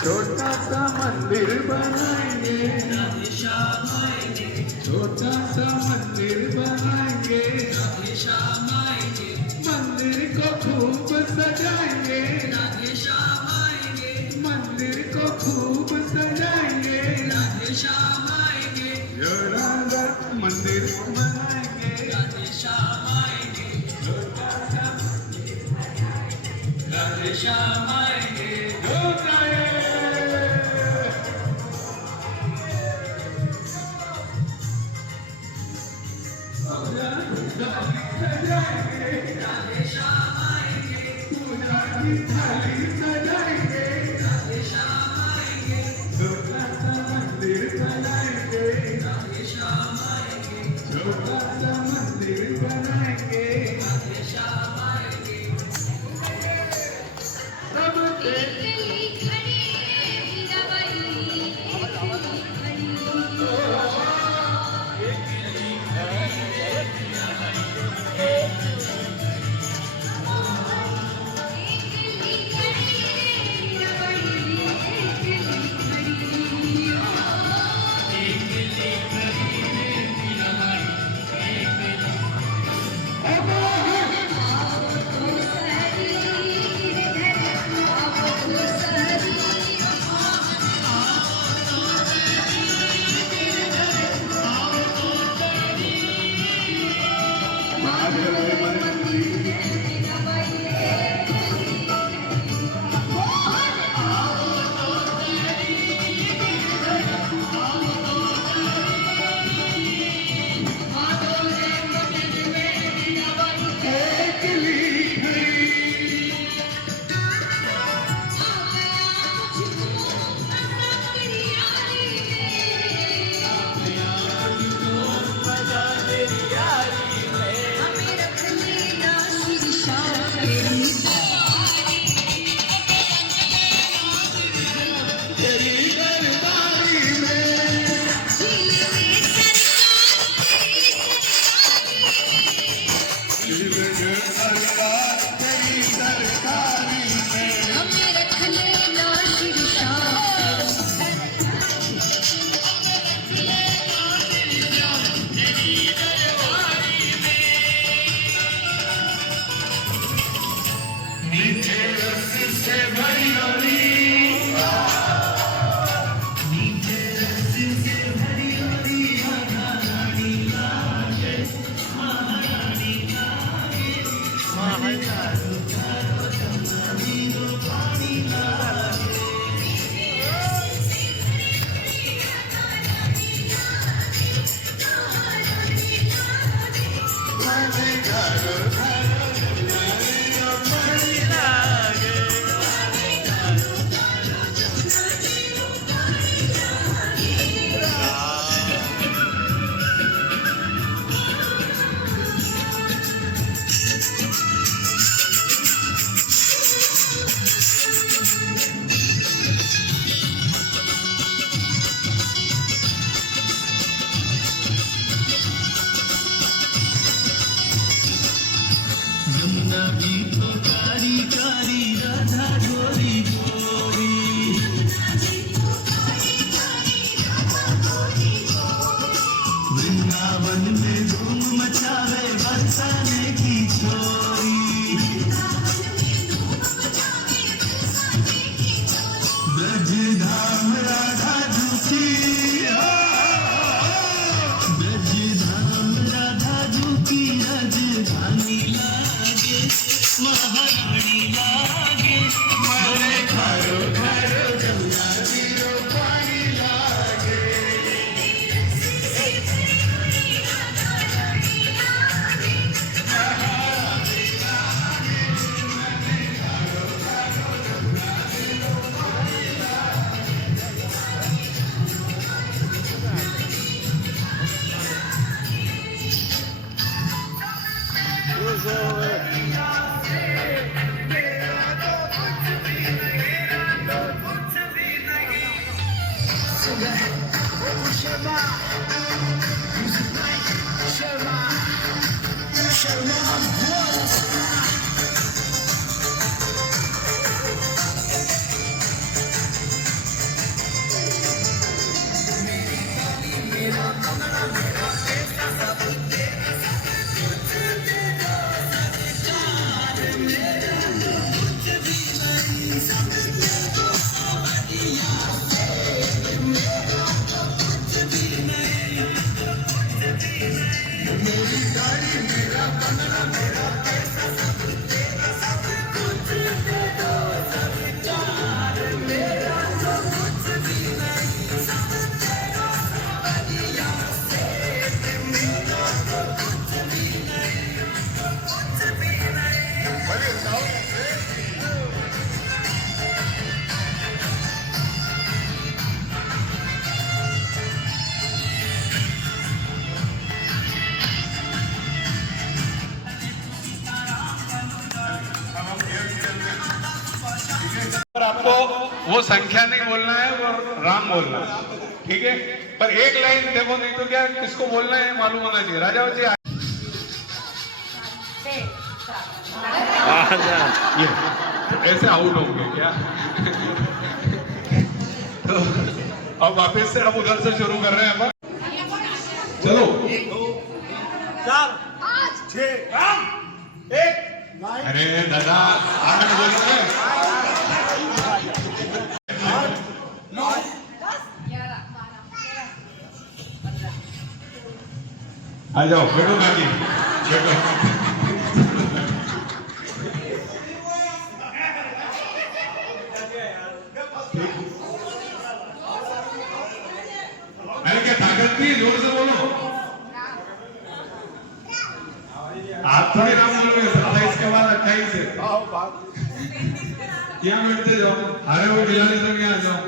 छोटा सा मंदिर बनाएंगे, छोटा सा मंदिर बनाएंगे, मंदिर को खूब सजाएंगे, मंदिर को खूब सजाएंगे, जोरावर मंदिर बनाएंगे, छोटा सा राधे श्याम आएंगे, जो गाए पर आपको वो संख्या नहीं बोलना है, वो राम बोलना है, ठीक है। पर एक लाइन देखो, नहीं तो क्या किसको बोलना है मालूम होना चाहिए। राजा जी ये ऐसे आउट होंगे क्या? तो अब वापस से अब उधर से शुरू कर रहे हैं। अब चलो 1 2 4 5 6 1। अरे दादा आगे बोलोगे। आ जाओ, बैठो बाकी बैठो। अरे क्या ताकत थी, जोर से बोलो। आप थोड़ी नाम बोलोगे 27 के बाद 28 है। क्या बैठते जाओ, अरे वो बिलाली से आ जाओ।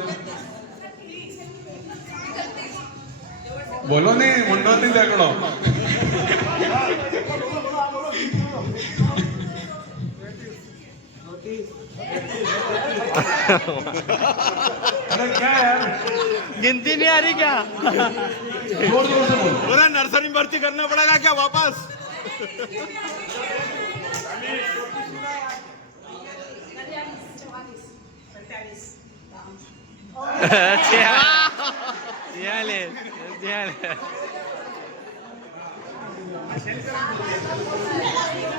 बोलो नहीं, मुंडो नहीं देखो। अरे क्या यार, गिनती नहीं आ रही क्या? जोर जोर से बोलो। पूरा नर्सरी भर्ती करना पड़ेगा क्या वापस?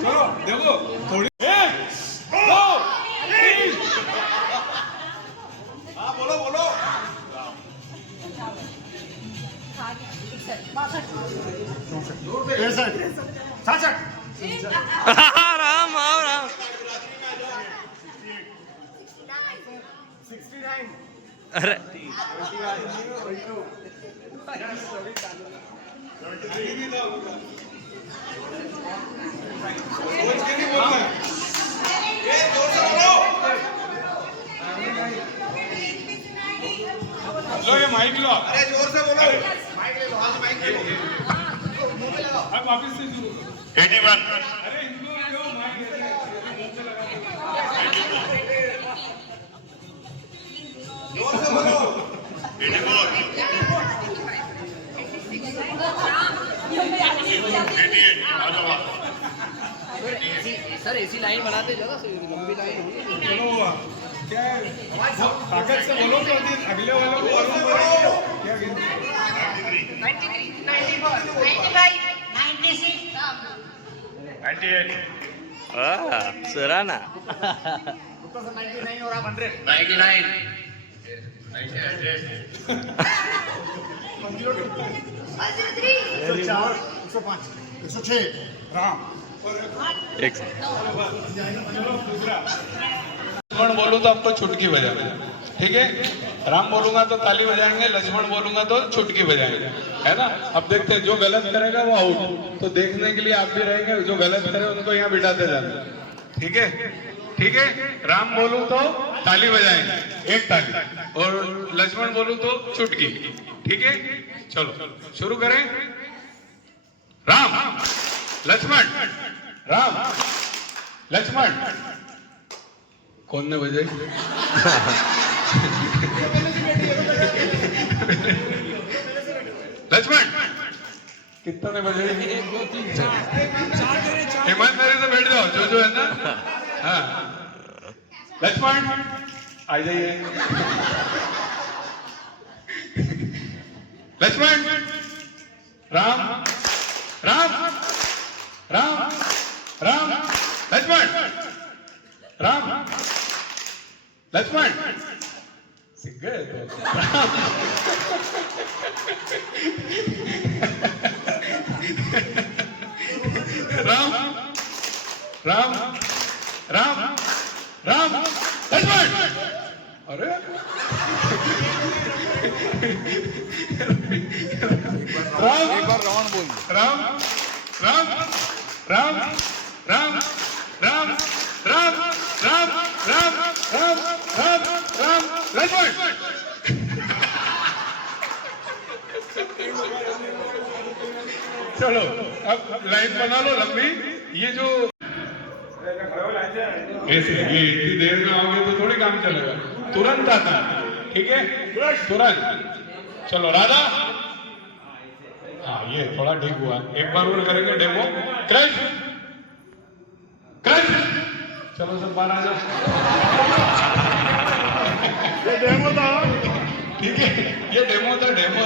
चलो देखो थोड़ी। 1 2 3। हाँ बोलो बोलो। राम आओ राम। 69। अरे लो ये माइक लो। अरे जोर से बोलो। माइक ले लो, हाथ माइक ले लो। अब वापस से शुरू करो। 81। अरे इनको क्यों माइक ऐसे लगा जोर से बोलो। 84। 88। आ जाओ। सर ऐसी लाइन बनाते जाओ, लंबी लाइन होगी। चलो हुआ क्या है, ताकत से बोलो तो अगले वाले को जोर से बोलो। क्या गिनती? 93 94 95 96 98। सराना 99 और आप 100। 99। 104 105 106 राम। एक लक्ष्मण बोलूं तो आपको चुटकी बजाना, ठीक है। राम बोलूंगा तो ताली बजाएंगे, लक्ष्मण बोलूंगा तो चुटकी बजाएंगे, है ना। अब देखते हैं जो गलत करेगा वो आउट। तो देखने के लिए आप भी रहेंगे, जो गलत करे उनको यहाँ बिठाते जाना, ठीक है। ठीक है, राम बोलूं तो ताली बजाएंगे, 1 ताली, और लक्ष्मण बोलूं तो चुटकी, ठीक है। चलो शुरू करें। राम लक्ष्मण राम लक्ष्मण। कौन ने बजाई? लक्ष्मण कितना ने बजाई? ईमानदारी से बैठ जाओ, जो है ना। हाँ लक्ष्मण आ जाइए। लक्ष्मण राम राम राम राम लक्ष्मण राम लक्ष्मण सीख गए तो राम राम राम राम लक्ष्मण। अरे राम एक बार रावण बोल दो। राम राम राम राम राम राम राम राम राम राम राम लक्ष्मण। चलो अब लाइन बना लो लंबी। ये जो ऐसे ये इतनी देर में आओगे तो थोड़ी काम चलेगा, तुरंत आता है, ठीक है तुरंत। चलो राधा, हाँ ये थोड़ा ठीक हुआ, एक बार और करेंगे डेमो। कृष्ण कृष्ण, चलो सब बाहर आ जाओ। ये डेमो था, ठीक है ये डेमो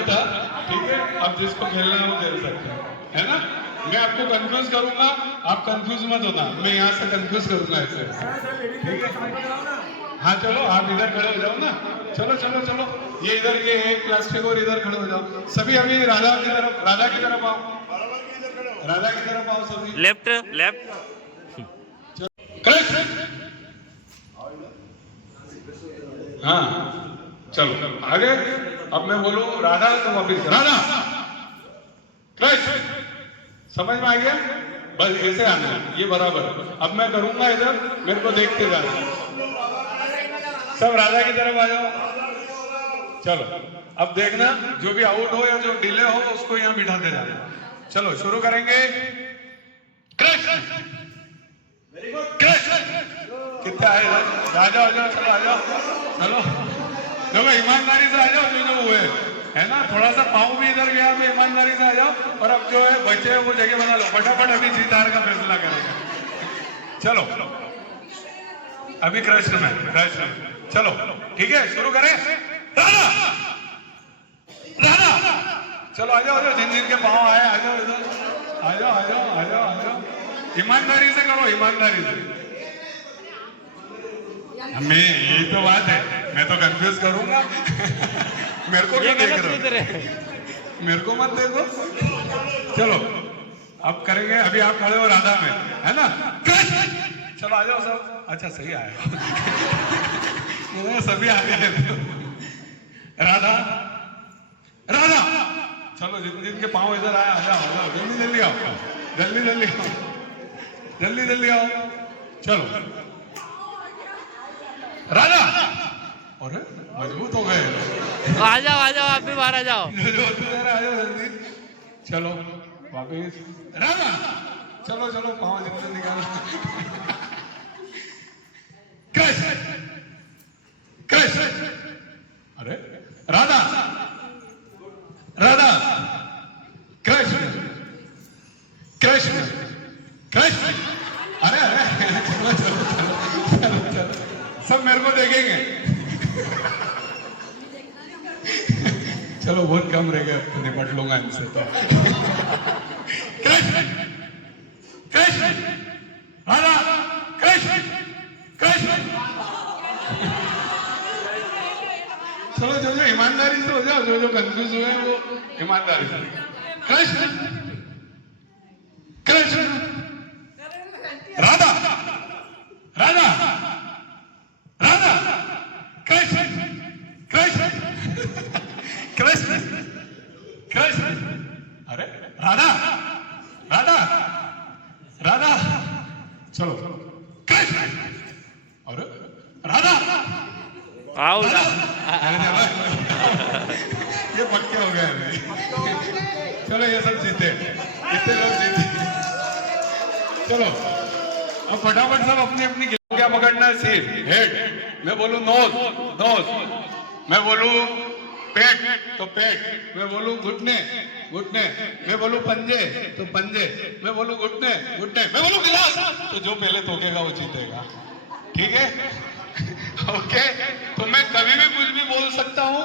था, ठीक है। अब जिसको खेलना है वो खेल सकते हैं, है ना। मैं आपको कंफ्यूज करूंगा, आप कंफ्यूज मत होना, मैं यहाँ से कंफ्यूज करूंगा ऐसे, ठीक है। हाँ चलो आप इधर खड़े हो जाओ ना, चलो चलो चलो, ये इधर ये एक प्लास्टिक और इधर खड़े हो जाओ सभी। अभी राधा की तरफ आओ, राधा की तरफ आओ सभी। Left left. कृष्ण, हाँ चलो आगे। अब मैं बोलूं राधा तो वापिस राधा कृष्ण, समझ में आ गया। बस ऐसे आना है, ये बराबर। अब मैं करूंगा इधर, मेरे को देखते जाना। सब राधा की तरफ आ जाओ। चलो अब देखना, जो भी आउट हो या जो डिले हो उसको यहाँ बिठाते जाना। चलो शुरू करेंगे। कृष्ण कृष्ण, कितना है इधर? आ जाओ चलो आ जाओ, चलो देखो ईमानदारी से आ जाओ जो हुए, है ना। थोड़ा सा पाँव भी इधर गया तो ईमानदारी से आ जाओ। और अब जो है बचे वो जगह बना लो फटाफट, अभी जीत हार का फैसला करेंगे। चलो अभी कृष्ण में, चलो ठीक है शुरू करें। राधा राधा, चलो आ जाओ, जिन जिन के पाँव आए आ जाओ इधर, आ जाओ आ जाओ आ जाओ आ जाओ। ईमानदारी से करो, ईमानदारी से। मैं यही तो बात है, मैं तो कंफ्यूज करूंगा। मेरे को क्यों देख रहे हो? मेरे को मत देखो। चलो अब करेंगे, अभी आप खड़े हो राधा में, है ना। चलो आ जाओ सब। अच्छा सही आया, सभी आ गए। राधा राधा, चलो जिन जिन के पाँव इधर आया आ जाओ, जल्दी जल्दी आओ, जल्दी जल्दी आओ, जल्दी जल्दी आओ। चलो राधा, अरे मजबूत हो गए। आ जाओ आप भी बाहर आ जाओ। आ जाओ जल्दी। चलो वापिस राधा, चलो चलो पाँव जितने निकालो। कृष्ण कृष्ण, अरे राधा राधा कृष्ण कृष्ण कृष्ण, अरे अरे चलो चलो चलो चलो, सब मेरे को देखेंगे। चलो बहुत कम रह गया, निपट लूंगा इनसे तो। कृष्ण कृष्ण राधा कृष्ण कृष्ण, चलो जो जो ईमानदारी से हो जाओ, जो जो कंफ्यूज हुए हैं वो ईमानदारी से। कृष्ण कृष्ण राधा राधा राधा कृष्ण कृष्ण कृष्ण कृष्ण, अरे राधा राधा राधा, चलो कृष्ण, अरे राधा आओ ये पक्के हो गए। चलो ये सब जीते, इतने लोग जीते। चलो अब फटाफट सब अपनी अपनी क्या पकड़ना है? सिर हेड, मैं बोलूं नोज नोज, मैं बोलूं पेट तो पेट, मैं बोलूं घुटने घुटने, मैं बोलूं पंजे तो पंजे, मैं बोलूं घुटने घुटने, मैं बोलूं गिलास, तो जो पहले ठोकेगा वो जीतेगा, ठीक है। ओके, तो मैं कभी भी कुछ भी बोल सकता हूँ।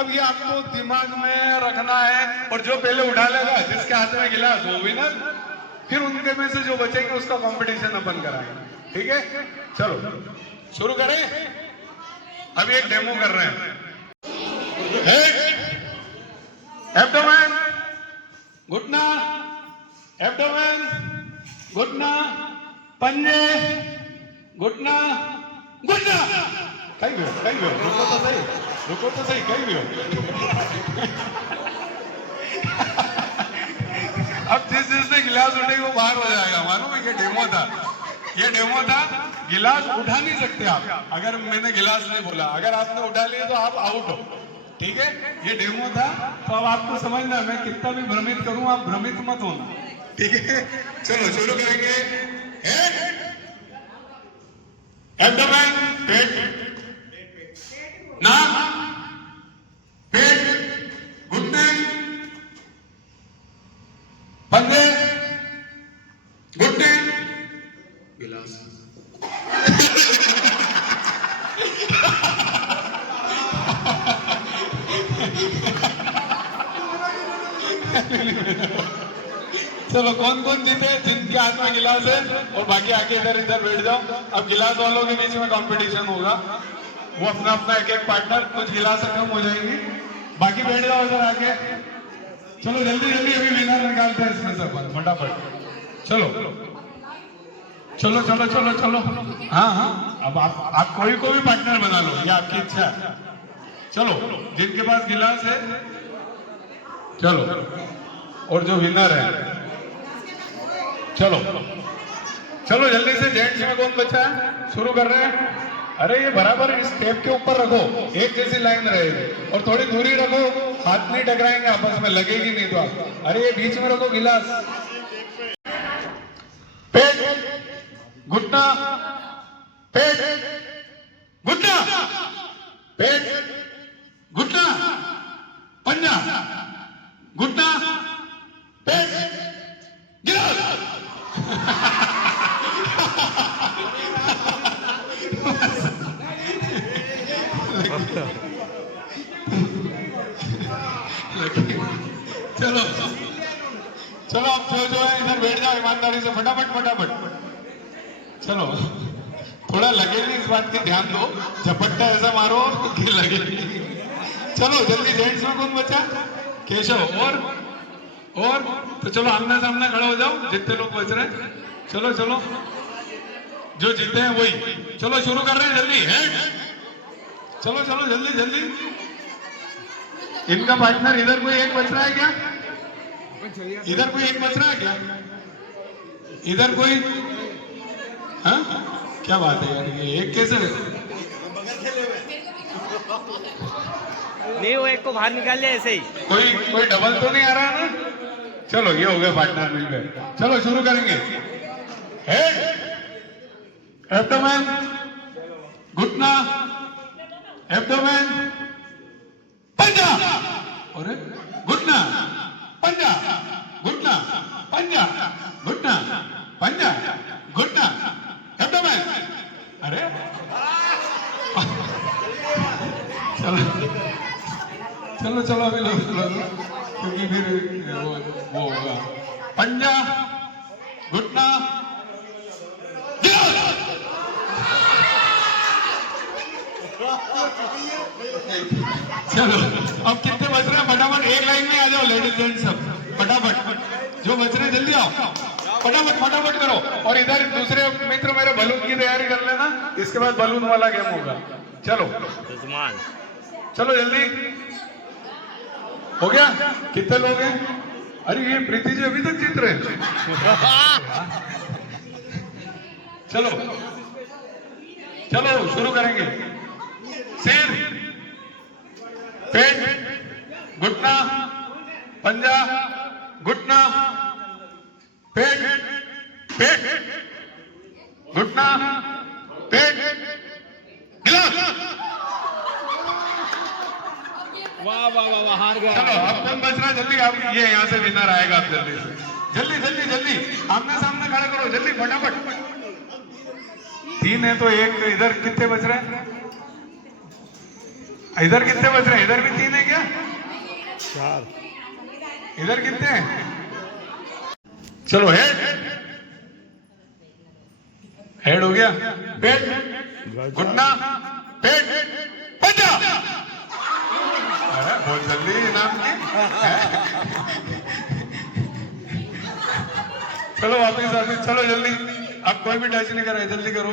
अब ये आपको दिमाग में रखना है, और जो पहले उठा लेगा, जिसके हाथ में गिलास वो विनर। फिर उनके में से जो बचेंगे उसका कंपटीशन अपन कराएंगे, ठीक है, चलो शुरू करें। अभी एक डेमो कर रहे हैं। एब्डोमेन, घुटना, एब्डोमेन, घुटना, पंजे, घुटना, घुटना। कहीं भी हो, रुको तो सही, कहीं भी हो। अब जिसने गिलास उठेगी वो बाहर हो जाएगा, मालूम है? ये डेमो था। गिलास उठा नहीं सकते आप, अगर मैंने गिलास नहीं बोला। अगर आपने उठा लिया तो आप आउट हो, ठीक है? ये डेमो था, तो अब आपको समझना, मैं कितना भी भ्रमित करूं, आप भ्रमित मत होना, ठीक है? चलो शुरू करेंगे। एब्डोमेन, पेट, नाक, पेट, घुटने, पंजे, घुटने, गिलास। चलो कौन कौन जीते? जिनके हाथ में गिलास है और बाकी आके इधर बैठ जाओ। अब गिलास वालों के बीच में कंपटीशन होगा, वो अपना अपना एक पार्टनर, कुछ गिलास कम हो जाएंगी, बाकी बैठ जाओ इधर आके। चलो जल्दी अभी विनर निकालते हैं इसमें से अपन, फटाफट। चलो। हाँ, अब आप कोई को भी पार्टनर बना लो, ये आपकी इच्छा है। चलो जिनके पास गिलास है, चलो, और जो विनर है, चलो जल्दी से। जेंट्स में कौन बचा है? शुरू कर रहे हैं। अरे ये बराबर इस टेप के ऊपर रखो, एक जैसी लाइन रहेगी, और थोड़ी दूरी रखो, हाथ नहीं टकराएंगे आपस में, लगेगी नहीं तो आप। अरे ये बीच में रखो गिलास। पेट, घुटना, पेट, घुटना, पेट, घुटना, पंजा, घुटना, पेट, गिलास। चलो अब जो है इधर बैठ जाओ ईमानदारी से, फटाफट। चलो थोड़ा लगे नहीं, इस बात की ध्यान दो, झपट्टा ऐसा मारो कि लगे। चलो जल्दी। जेंट्स में कौन बचा? केशव और तो चलो आमने सामने खड़े हो जाओ, जितने लोग बच रहे हैं। चलो जो जीते हैं वही। चलो शुरू कर रहे हैं, जल्दी चलो जल्दी। इनका पार्टनर इधर कोई एक बच रहा है क्या? इधर कोई एक बच रहा है क्या? इधर कोई? हाँ, क्या बात है यार, ये एक कैसे? नहीं, वो एक को बाहर निकाल लिया ऐसे ही। कोई डबल तो नहीं आ रहा है ना? चलो ये हो गया, पार्टनर मिल गए। चलो शुरू करेंगे। हेड, एब्डोमेन, घुटना, एब्डोमेन, पंजा, और घुटना, पंजा, घुटना, पंजा, घुटना, पंजा, घुटना, एब्डोमेन। अरे चलो अभी लोग, क्योंकि फिर वो होगा। पंजा, घुटना, चलो अब कितने बच रहे हैं? फटाफट एक लाइन में आ जाओ, लेडीज जेंट्स सब फटाफट। जो बच रहे हैं जल्दी आओ, फटाफट करो। और इधर दूसरे मित्र मेरे बलून की तैयारी कर लेना, इसके बाद बलून वाला गेम होगा। चलो जल्दी। हो गया? कितने लोग हैं? अरे ये प्रीति जी अभी तक जीत रहे हैं। चलो शुरू करेंगे। सिर, पेट, घुटना, पंजा, घुटना, पेट, घुटना, पेट, गिलास। वाह, हार गया। चलो अब कौन बच रहा है? जल्दी, आप ये यहाँ से विनर आएगा। आप जल्दी आमने सामने खड़ा करो, जल्दी फटाफट। 3 है तो एक इधर। कितने बच रहे हैं? इधर कितने बच रहे हैं? इधर भी 3 है क्या? 4। इधर कितने हैं? चलो हेड, हेड हो गया, पेट, घुटना, पेट, पंजा। अरे बहुत जल्दी इनाम की। चलो वापिस, चलो जल्दी, अब कोई भी टच नहीं कर रहा है, जल्दी करो।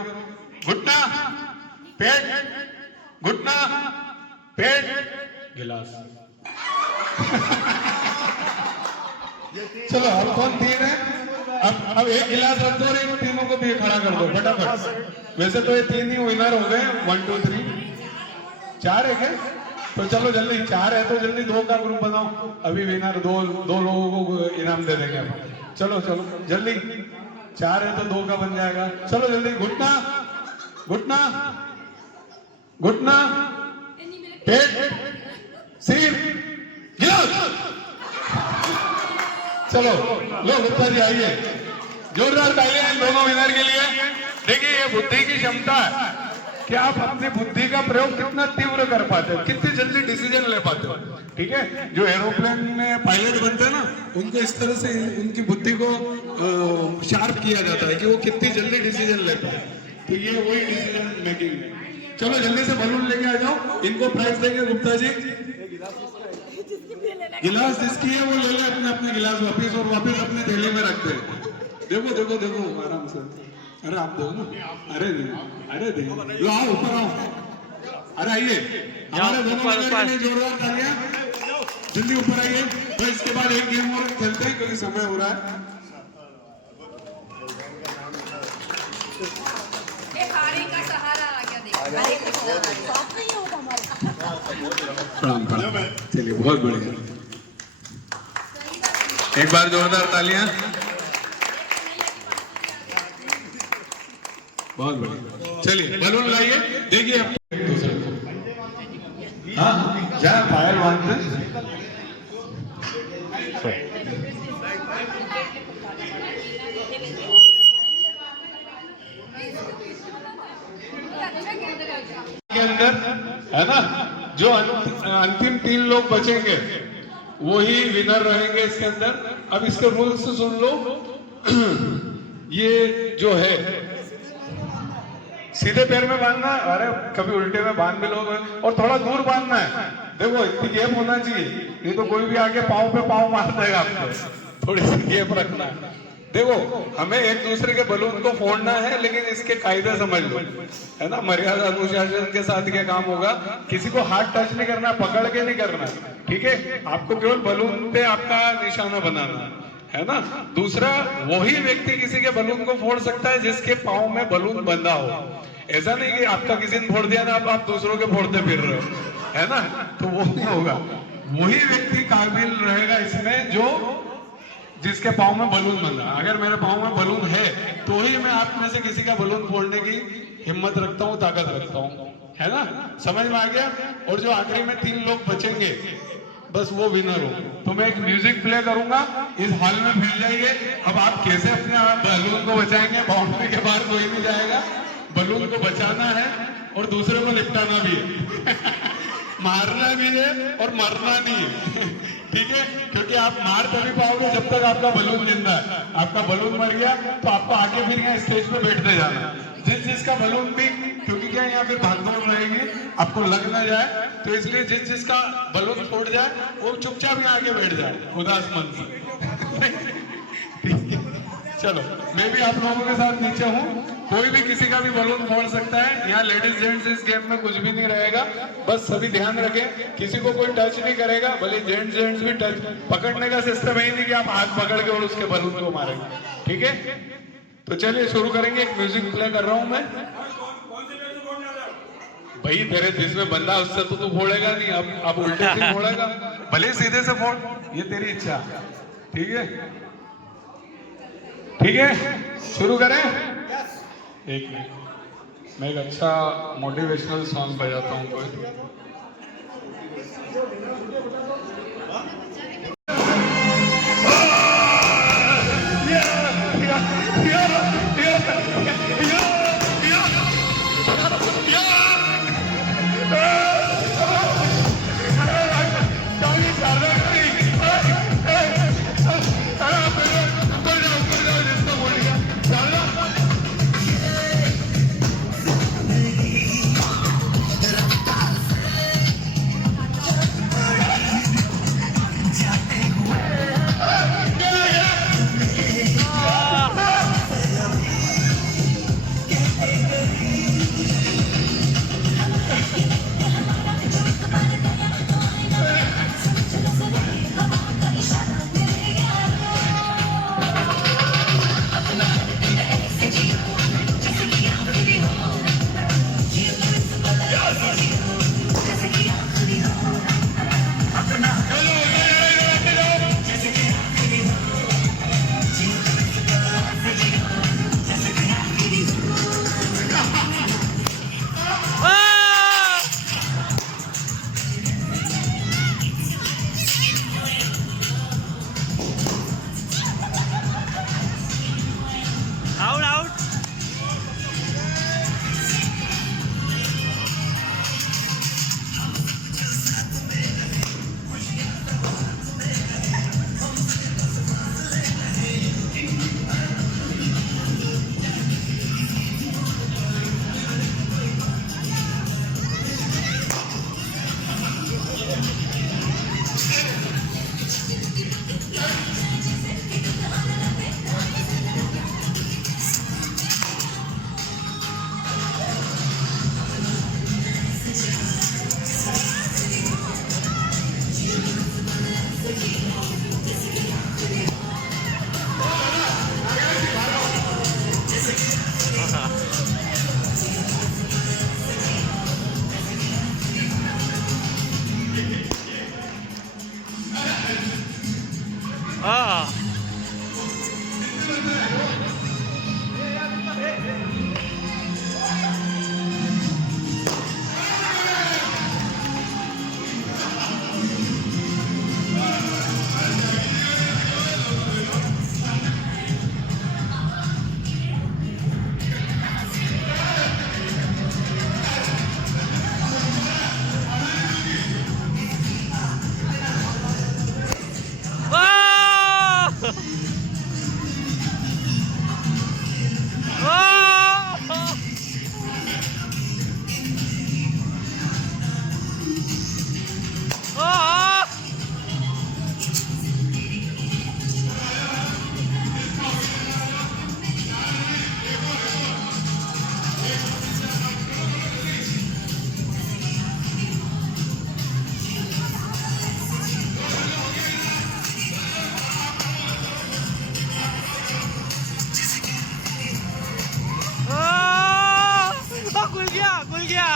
घुटना, पेट, घुटना, पेट, गिलास। चलो अब कौन तीन है? अब एक गिलास रख दो और इन तीनों को भी खड़ा कर दो फटाफट। वैसे तो ये तीन ही विनर हो गए, 1 2 3 4 है क्या? तो चलो जल्दी, 4 है तो जल्दी 2 का ग्रुप बनाओ। अभी विनर दो लोगों को इनाम दे देंगे हम। चलो जल्दी, 4 है तो 2 का बन जाएगा। चलो जल्दी, घुटना, घुटना, घुटना, पेट, सिर, गिलास। चलो लो गुप्ता जी आइए, जोरदार तालियां इन दोनों विनर के लिए। देखिए ये बुद्धि की क्षमता है कि आप अपनी बुद्धि का प्रयोग कितना तीव्र कर पाते हो, कितनी जल्दी डिसीजन ले पाते हो। ठीक है, जो एरोप्लेन में पायलट बनते हैं ना, उनको इस तरह से उनकी बुद्धि को शार्प किया जाता है कि वो कितनी जल्दी डिसीजन लेते हैं। तो ये वही डिसीजन मेकिंग है। चलो जल्दी से बलून लेके आ जाओ, इनको प्राइज देंगे गुप्ता जी। गिलास जिसकी है वो ले ले अपने गिलास वापिस, और वापिस अपने थैली में रख दे। देखो आराम से। अरे आप दो ना, अरे दे लो, आओ ऊपर आओ। अरे आइए, हमारे दोनों के लिए जोरदार तालियां। जल्दी ऊपर आइए। तो इसके बाद एक गेम और खेलते हैं क्योंकि समय हो रहा है। प्रणाम। चलिए बहुत बढ़िया, एक बार जोरदार तालियां। बहुत बढ़िया, चलिए बलून लाइए। देखिए एक दूसरे को, हाँ जा पायल बांधते। के अंदर है ना, जो अंतिम 3 लोग बचेंगे वही विनर रहेंगे इसके अंदर। अब इसके रूल्स सुन लो। ये जो है सीधे पैर में बांधना, अरे कभी उल्टे में बांध भी लोगे, और थोड़ा दूर बांधना है। देखो इतनी गैप होना चाहिए, नहीं तो कोई भी आके पाँव पे पाँव मार देगा आपको। थोड़ी सी गैप रखना है। देखो हमें एक दूसरे के बलून को फोड़ना है, लेकिन इसके कायदे समझ लो, है ना। मर्यादा अनुशासन के साथ ये काम होगा। किसी को हाथ टच नहीं करना, पकड़ के नहीं करना, ठीक है। आपको केवल बलून पे आपका निशाना बनाना है ना। दूसरा, वही व्यक्ति किसी के बलून को फोड़ सकता है जिसके पाँव में बलून बंधा हो। ऐसा नहीं कि आपका किसी ने फोड़ दिया ना, अब आप दूसरों के फोड़ते फिर रहे हो, है ना, तो वो नहीं होगा। वही व्यक्ति काबिल रहेगा इसमें जो जिसके पाँव में बलून बंधा। अगर मेरे पाँव में बलून है तो ही मैं आप में से किसी का बलून फोड़ने की हिम्मत रखता हूँ, ताकत रखता हूँ, है ना। समझ में आ गया। और जो आखिरी में 3 लोग बचेंगे बस वो विनर हो। तो मैं एक म्यूजिक प्ले करूंगा, इस हॉल में फैल जाइए। अब आप कैसे अपने बलून को बचाएंगे? बाउंड्री के बाहर कोई नहीं जाएगा, बलून को बचाना है और दूसरे को निपटाना भी है। मारना भी है और मरना नहीं है, ठीक है। क्योंकि आप मार तभी पाओगे जब तक आपका बलून जिंदा है। आपका बलून मर गया तो आपको आके फिर यहाँ स्टेज पे बैठते जाना। जिसका बलून भी, क्योंकि क्या यहाँ पे भागदौड़ रहेगी, आपको लग ना जाए, तो इसलिए जिसका बलून फूट जाए वो चुपचाप यहाँ आके बैठ जाए उदास मन से। चलो मैं भी आप लोगों के साथ नीचे हूँ। कोई भी किसी का भी बलून फोड़ सकता है। यहाँ लेडीज जेंट्स इस गेम में कुछ भी नहीं रहेगा। बस सभी ध्यान रखें, किसी को कोई टच नहीं करेगा। भले जेंट्स भी टच, पकड़ने का सिस्टम है ही नहीं कि आप हाथ पकड़ के और उसके बलून को मारेंगे, ठीक है। तो चलिए शुरू करेंगे। एक म्यूजिक प्ले कर रहा हूँ मैं। भाई तेरे जिसमें बंदा उससे तो तू फोड़ेगा नहीं, अब उल्टे से फोड़ेगा, भले सीधे से फोड़, ये तेरी इच्छा, ठीक है। ठीक है, शुरू करें। एक मिनट, मैं एक अच्छा मोटिवेशनल सॉन्ग बजाता हूँ कोई। गया।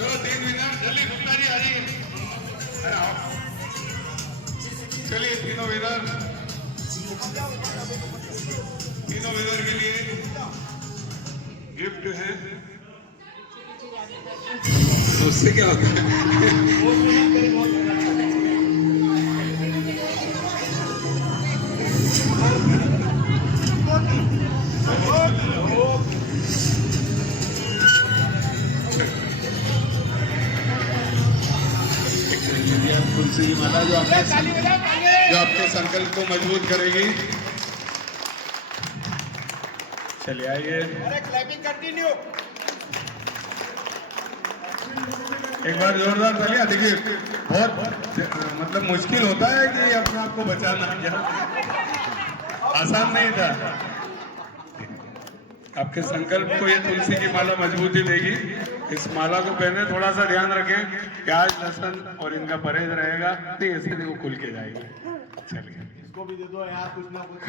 चलो 3 विनर जल्दी गुप्ता जी आ रही है। अरे आओ चलिए तीनों विनर के लिए गिफ्ट है। उससे क्या होता है? तुलसी की माला जो आपके संकल्प को मजबूत करेगी। चलिए आइए, एक बार जोरदार तालियां। देखिए बहुत मतलब मुश्किल होता है कि अपने आप को बचाना, आसान नहीं था। आपके संकल्प को ये तुलसी की माला मजबूती देगी। इस माला को पहने थोड़ा सा ध्यान रखें, प्याज लहसुन और इनका परहेज रहेगा, तो ऐसे देखो खुल के जाएगी। चलिए इसको भी दे दो यार कुछ ना कुछ।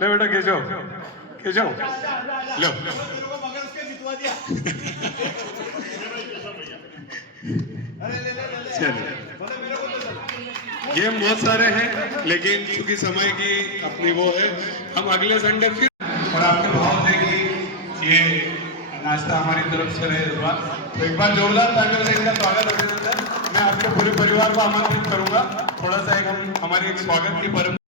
ले बेटा खींचो खींचो, लो चलिए। गेम बहुत सारे हैं लेकिन चूंकि समय की अपनी वो है, हम अगले संडे फिर और आपके भाव देगी ये नाश्ता हमारी तरफ से रहे इस बार। तो एक बार जोरदार तालियों से इनका स्वागत अभिनंदन। मैं आपके पूरे परिवार को आमंत्रित करूंगा। थोड़ा सा एक हम हमारी एक स्वागत की परंपरा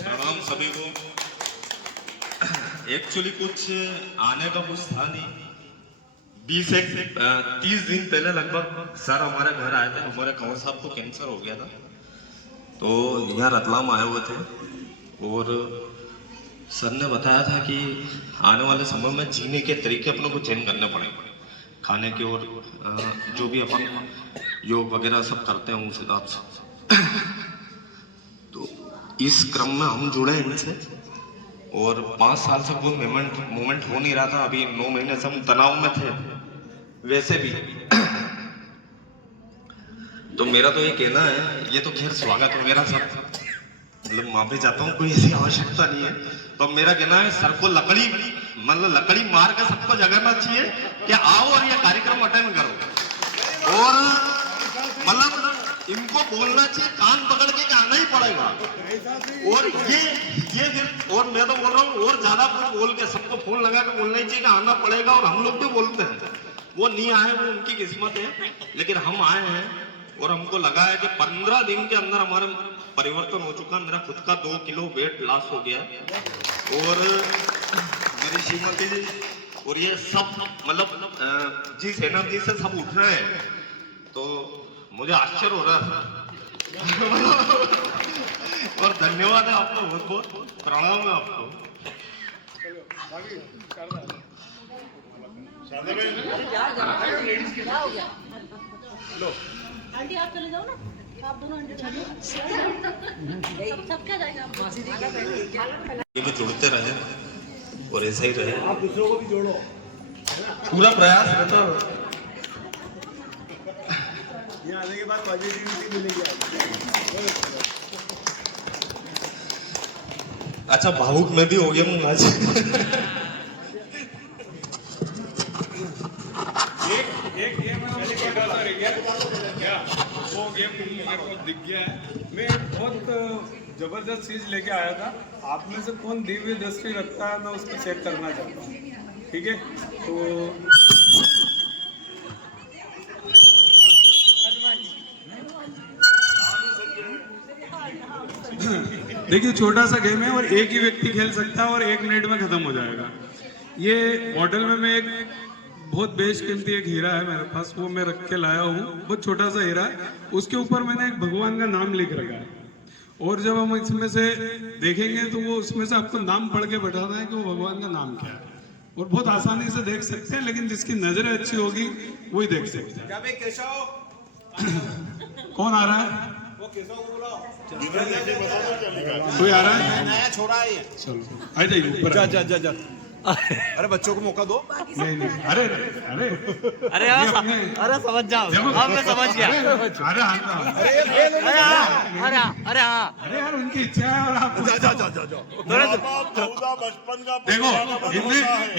प्रणाम सभी को। एक्चुअली कुछ आने का कुछ था नहीं। 30 दिन पहले लगभग सर हमारे घर आए थे। हमारे कंवर साहब को कैंसर हो गया था, तो यहाँ रतलाम आए हुए थे और सर ने बताया था कि आने वाले समय में जीने के तरीके अपने को चेंज करने पड़ेंगे, खाने के और जो भी अपन योग वगैरह सब करते हैं उस हिसाब से। तो इस क्रम में हम जुड़े इनसे और 5 साल से कोई मूवमेंट हो नहीं रहा था। अभी 9 महीने से हम तनाव में थे। वैसे भी तो मेरा तो ये कहना है, ये तो खैर स्वागत वगैरह सब मतलब माफी चाहता हूँ, कोई ऐसी आवश्यकता नहीं है। तो मेरा कहना है सर को लकड़ी मतलब लकड़ी मार के सबको जगाना चाहिए कि आओ और ये कार्यक्रम अटेंड करो, और मतलब इनको बोलना चाहिए कान पकड़ के आना ही पड़ेगा। और ये फिर और मैं तो बोल रहा हूँ और ज्यादा कुछ बोल के सबको फोन लगा के बोलना ही चाहिए कि आना पड़ेगा। और हम लोग भी बोलते हैं, वो नहीं आए वो उनकी किस्मत है, लेकिन हम आए हैं और हमको लगा है कि 15 दिन के अंदर हमारा परिवर्तन हो चुका। मेरा खुद का 2 किलो वेट लॉस हो गया और मेरी श्रीमती जी और ये सब मतलब जिस एनर्जी से सब उठ रहे हैं, तो मुझे आश्चर्य हो रहा है और धन्यवाद है आपको, बहुत बहुत प्रणाम है आपको। आंटी आप चले जाओ ना, आप दोनों आंटी सब क्या जाएगा। ये भी जुड़ते रहे और ऐसा ही रहे, आप दूसरों को भी जोड़ो, पूरा प्रयास रहता है। ये आने के बाद पॉजिटिविटी मिलेगी। अच्छा भावुक मैं भी हो गया हूँ आज। एक गेम क्या वो गेम मेरे को दिख गया है। मैं बहुत जबरदस्त चीज लेके आया था, आप में से कौन दिव्य दृष्टि रखता है मैं उसको चेक करना चाहता हूँ, ठीक है। तो देखिए छोटा सा गेम है और एक ही व्यक्ति खेल सकता है और 1 मिनट में खत्म हो जाएगा। ये मॉडल में मैं एक बहुत बेशकीमती एक हीरा है मेरे पास, वो मैं रख के लाया हूँ। बहुत छोटा सा हीरा है, उसके ऊपर मैंने एक भगवान का नाम लिख रखा है और जब हम इसमें से देखेंगे तो वो उसमें से आपको नाम पढ़ के बताना है कि वो भगवान का नाम क्या है। और बहुत आसानी से देख सकते हैं, लेकिन जिसकी नजरें अच्छी होगी वही देख सकते हैं। कौन आ रहा है? कोई आ रहा है? नया छोरा है ये। चलो आ जाइए ऊपर। जा अरे बच्चों को मौका दो। नहीं अरे अरे अरे अरे समझ जाओ, अब मैं समझ गया। अरे अरे हाँ अरे यार उनकी इच्छा है और आप देखो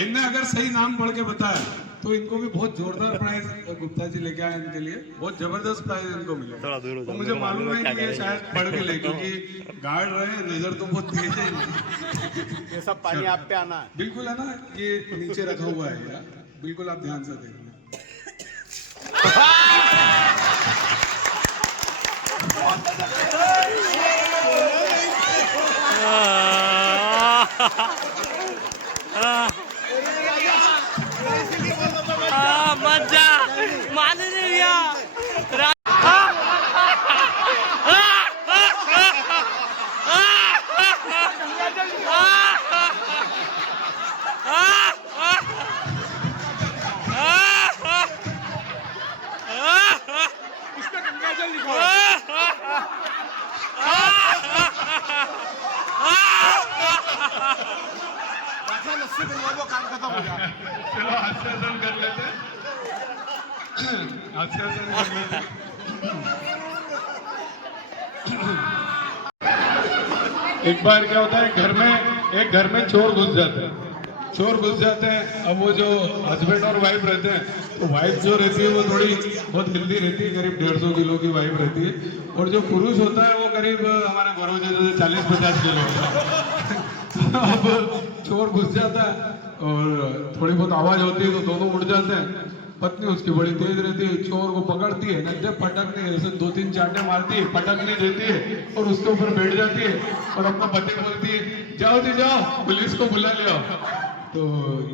इनने अगर सही नाम पढ़ के बताया तो इनको भी बहुत जोरदार प्राइज गुप्ता जी लेके आए इनके लिए, बहुत जबरदस्त प्राइज इनको मिले। तो मुझे मालूम है कि ये शायद पढ़ के ले, क्योंकि गार्ड रहे नजर तो बहुत तेज है। ये सब पानी आप पे आना है। बिल्कुल है ना, ये नीचे रखा हुआ है यार, बिल्कुल आप ध्यान से देखना। मजा मान नहीं लिया। चलो आश्वासन कर लेते हैं, आश्वासन कर लेते हैं। एक बार क्या होता है, एक घर में चोर घुस जाते हैं। अब वो जो हस्बैंड और वाइफ रहते हैं, तो वाइफ जो रहती है वो थोड़ी बहुत हेल्दी रहती है, करीब 150 किलो की वाइफ रहती है, और जो पुरुष होता है वो करीब हमारे बड़ों जैसे 40-50 किलो होता है। अब चोर घुस जाता है और थोड़ी बहुत आवाज होती है तो दोनों उठ जाते हैं। पत्नी उसकी बड़ी तेज रहती है, चोर को पकड़ती है, जब पटकती है, ऐसे 2-3 चांटे मारती है, पटकनी देती है और उसके ऊपर बैठ जाती है और अपना पति बोलती है जाओ जी जाओ, पुलिस को बुला ले आओ। तो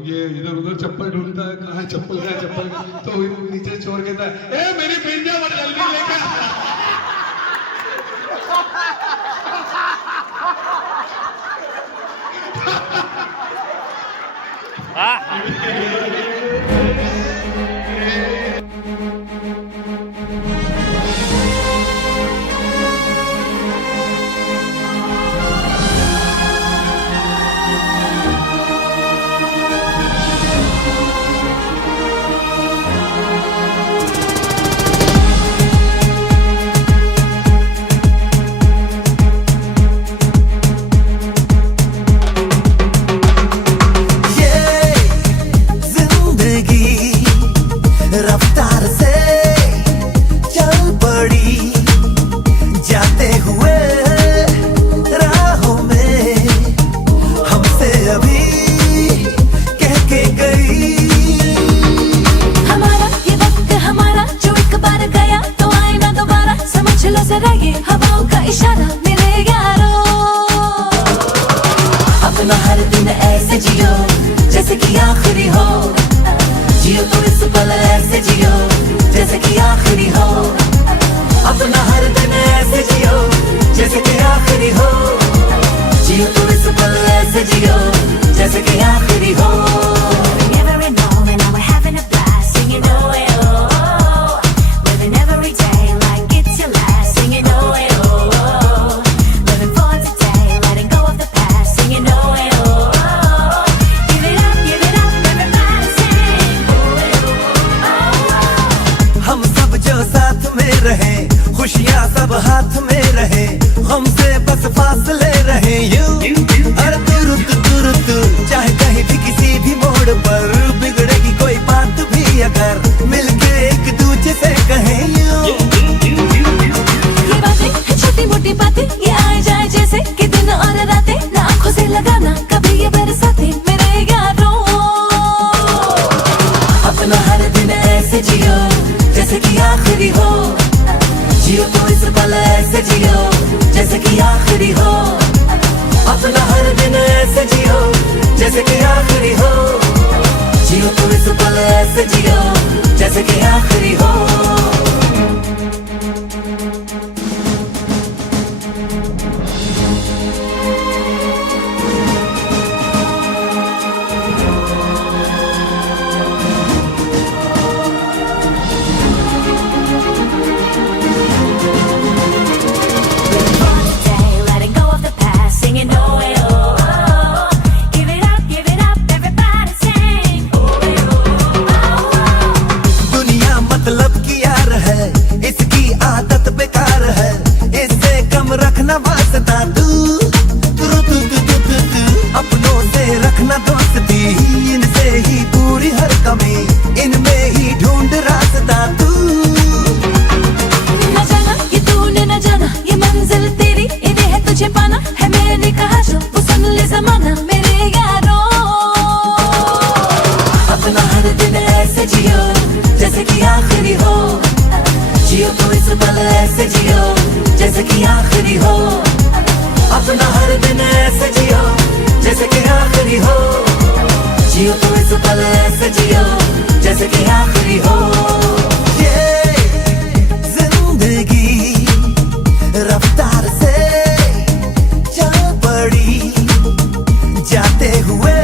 ये इधर उधर चप्पल ढूंढता है, कहाँ चप्पल है चप्पल, तो नीचे चोर कहता है ए मेरी पिंजा बड़ जल्दी लेकर जरा ये हवाओं का इशारा मेरे यारों। अपना हर दिन ऐसे जियो जैसे कि आखिरी हो, जियो तो इस पल ऐसे जियो जैसे कि आखिरी हो। अपना हर दिन ऐसे जियो जैसे कि आखिरी हो, जियो तो इस पल ऐसे जियो जैसे कि आखिरी हो। खुशियाँ सब हाथ में रहे, हमसे बस फासले रहे यूं। हर तुरंत तुरंत चाहे कहीं भी किसी भी मोड़ पर बिगड़ेगी कोई बात भी अगर मिलके एक दूजे से कहें यूं। ये बातें छोटी मोटी बातें ये आए जाए जैसे कि दिन और रातें, ना आँखों से लगाना कभी ये बरसाते मेरे यारों। अपना हर दिन ऐसे जियो जैसे कि आखिरी हो, जियो तो इस पल ऐसे जियो जैसे कि आखिरी हो। अपना हर दिन ऐसे जियो जैसे कि आखिरी हो, जियो तो इस पल ऐसे जियो जैसे कि आखिरी हो। अपनों से रखना दोस्ती, इनसे ही पूरी हर कमी, इनमें ही ढूंढ रास्ता तू। न जाना ये तूने न जाना ये मंजिल तेरी, इन्हें है तुझे पाना है मैंने कहा जो वो सुन ले जमाना मेरे यारों। अपना हर दिन ऐसे जियो जैसे कि आखिरी हो, जियो तो इस पल ऐसे जियो जैसे कि आखिरी हो। अपना हर दिन ऐसे जियो जैसे कि आखिरी हो, जियो तो इस पल ऐसे जियो जैसे कि आखिरी हो। ये जिंदगी रफ्तार से चल पड़ी, जाते हुए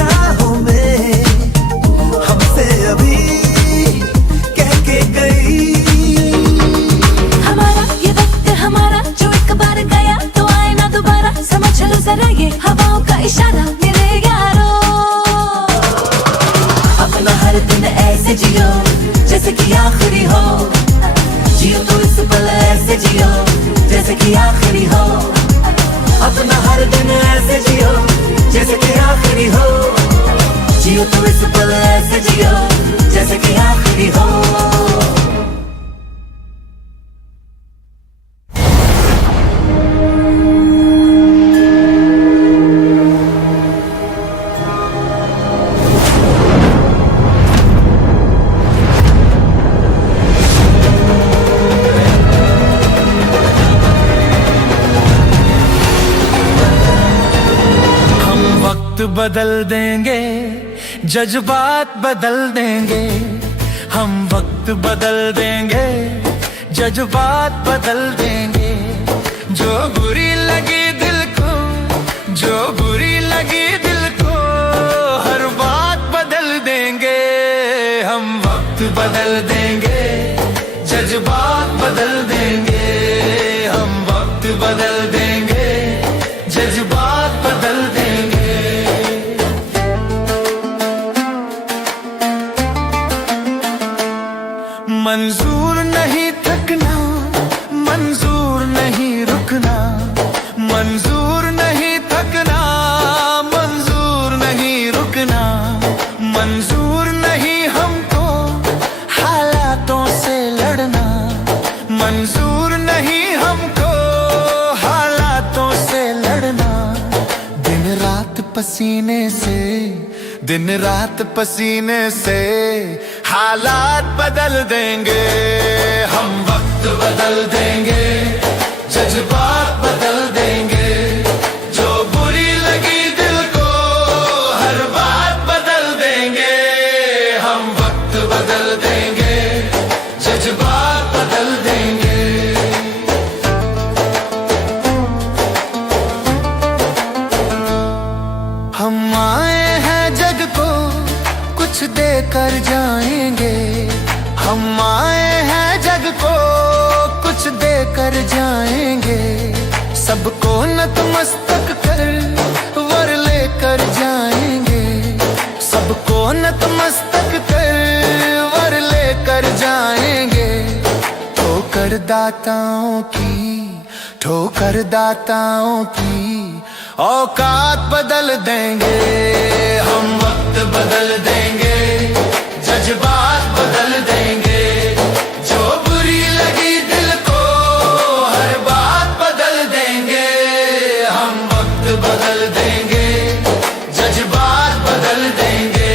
राहों में हमसे अभी कह के गई। हमारा ये वक्त हमारा जो एक बार गया तो आए ना दोबारा, समझ लो जरा ये हवाओं का इशारा मेरे यारों। अपना हर दिन ऐसे जियो जैसे कि आखिरी हो, जियो तो इस पल ऐसे जियो जैसे कि आखिरी हो। अपना हर दिन ऐसे जियो जैसे कि आखिरी हो, जियो तो इस पल ऐसे जियो जैसे कि आखिरी हो। बदल देंगे जज्बात बदल देंगे, हम वक्त बदल देंगे जज्बात बदल देंगे। जो बुरी लगी दिल को, जो बुरी लगी दिल को, हर बात बदल देंगे। हम वक्त बदल देंगे जज्बात बदल देंगे, हम वक्त बदल देंगे जज्बात बदल देंगे। मंजूर नहीं थकना, मंजूर नहीं रुकना, मंजूर नहीं थकना, मंजूर नहीं रुकना, मंजूर नहीं हमको हालातों से लड़ना, मंजूर नहीं हमको हालातों से लड़ना। दिन रात पसीने से, दिन रात पसीने से हालात बदल देंगे, हम वक्त बदल बदल देंगे, जज्बात बदल देंगे, जो बुरी लगी दिल को हर बात बदल देंगे, हम वक्त बदल देंगे, जज्बात बदल देंगे। हम आए हैं जग को कुछ देकर जाएंगे, हम आए हैं जग को कुछ देकर जाएंगे, सबको नतमस्तक कर वर लेकर जाएंगे, सबको नतमस्तक कर वर लेकर जाएंगे। ठोकर दाताओं की औकात बदल देंगे, हम वक्त बदल देंगे, जज्बात बदल देंगे, जो बुरी लगी दिल को हर बात बदल देंगे, हम वक्त बदल देंगे, जज्बात बदल देंगे।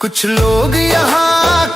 कुछ लोग यहाँ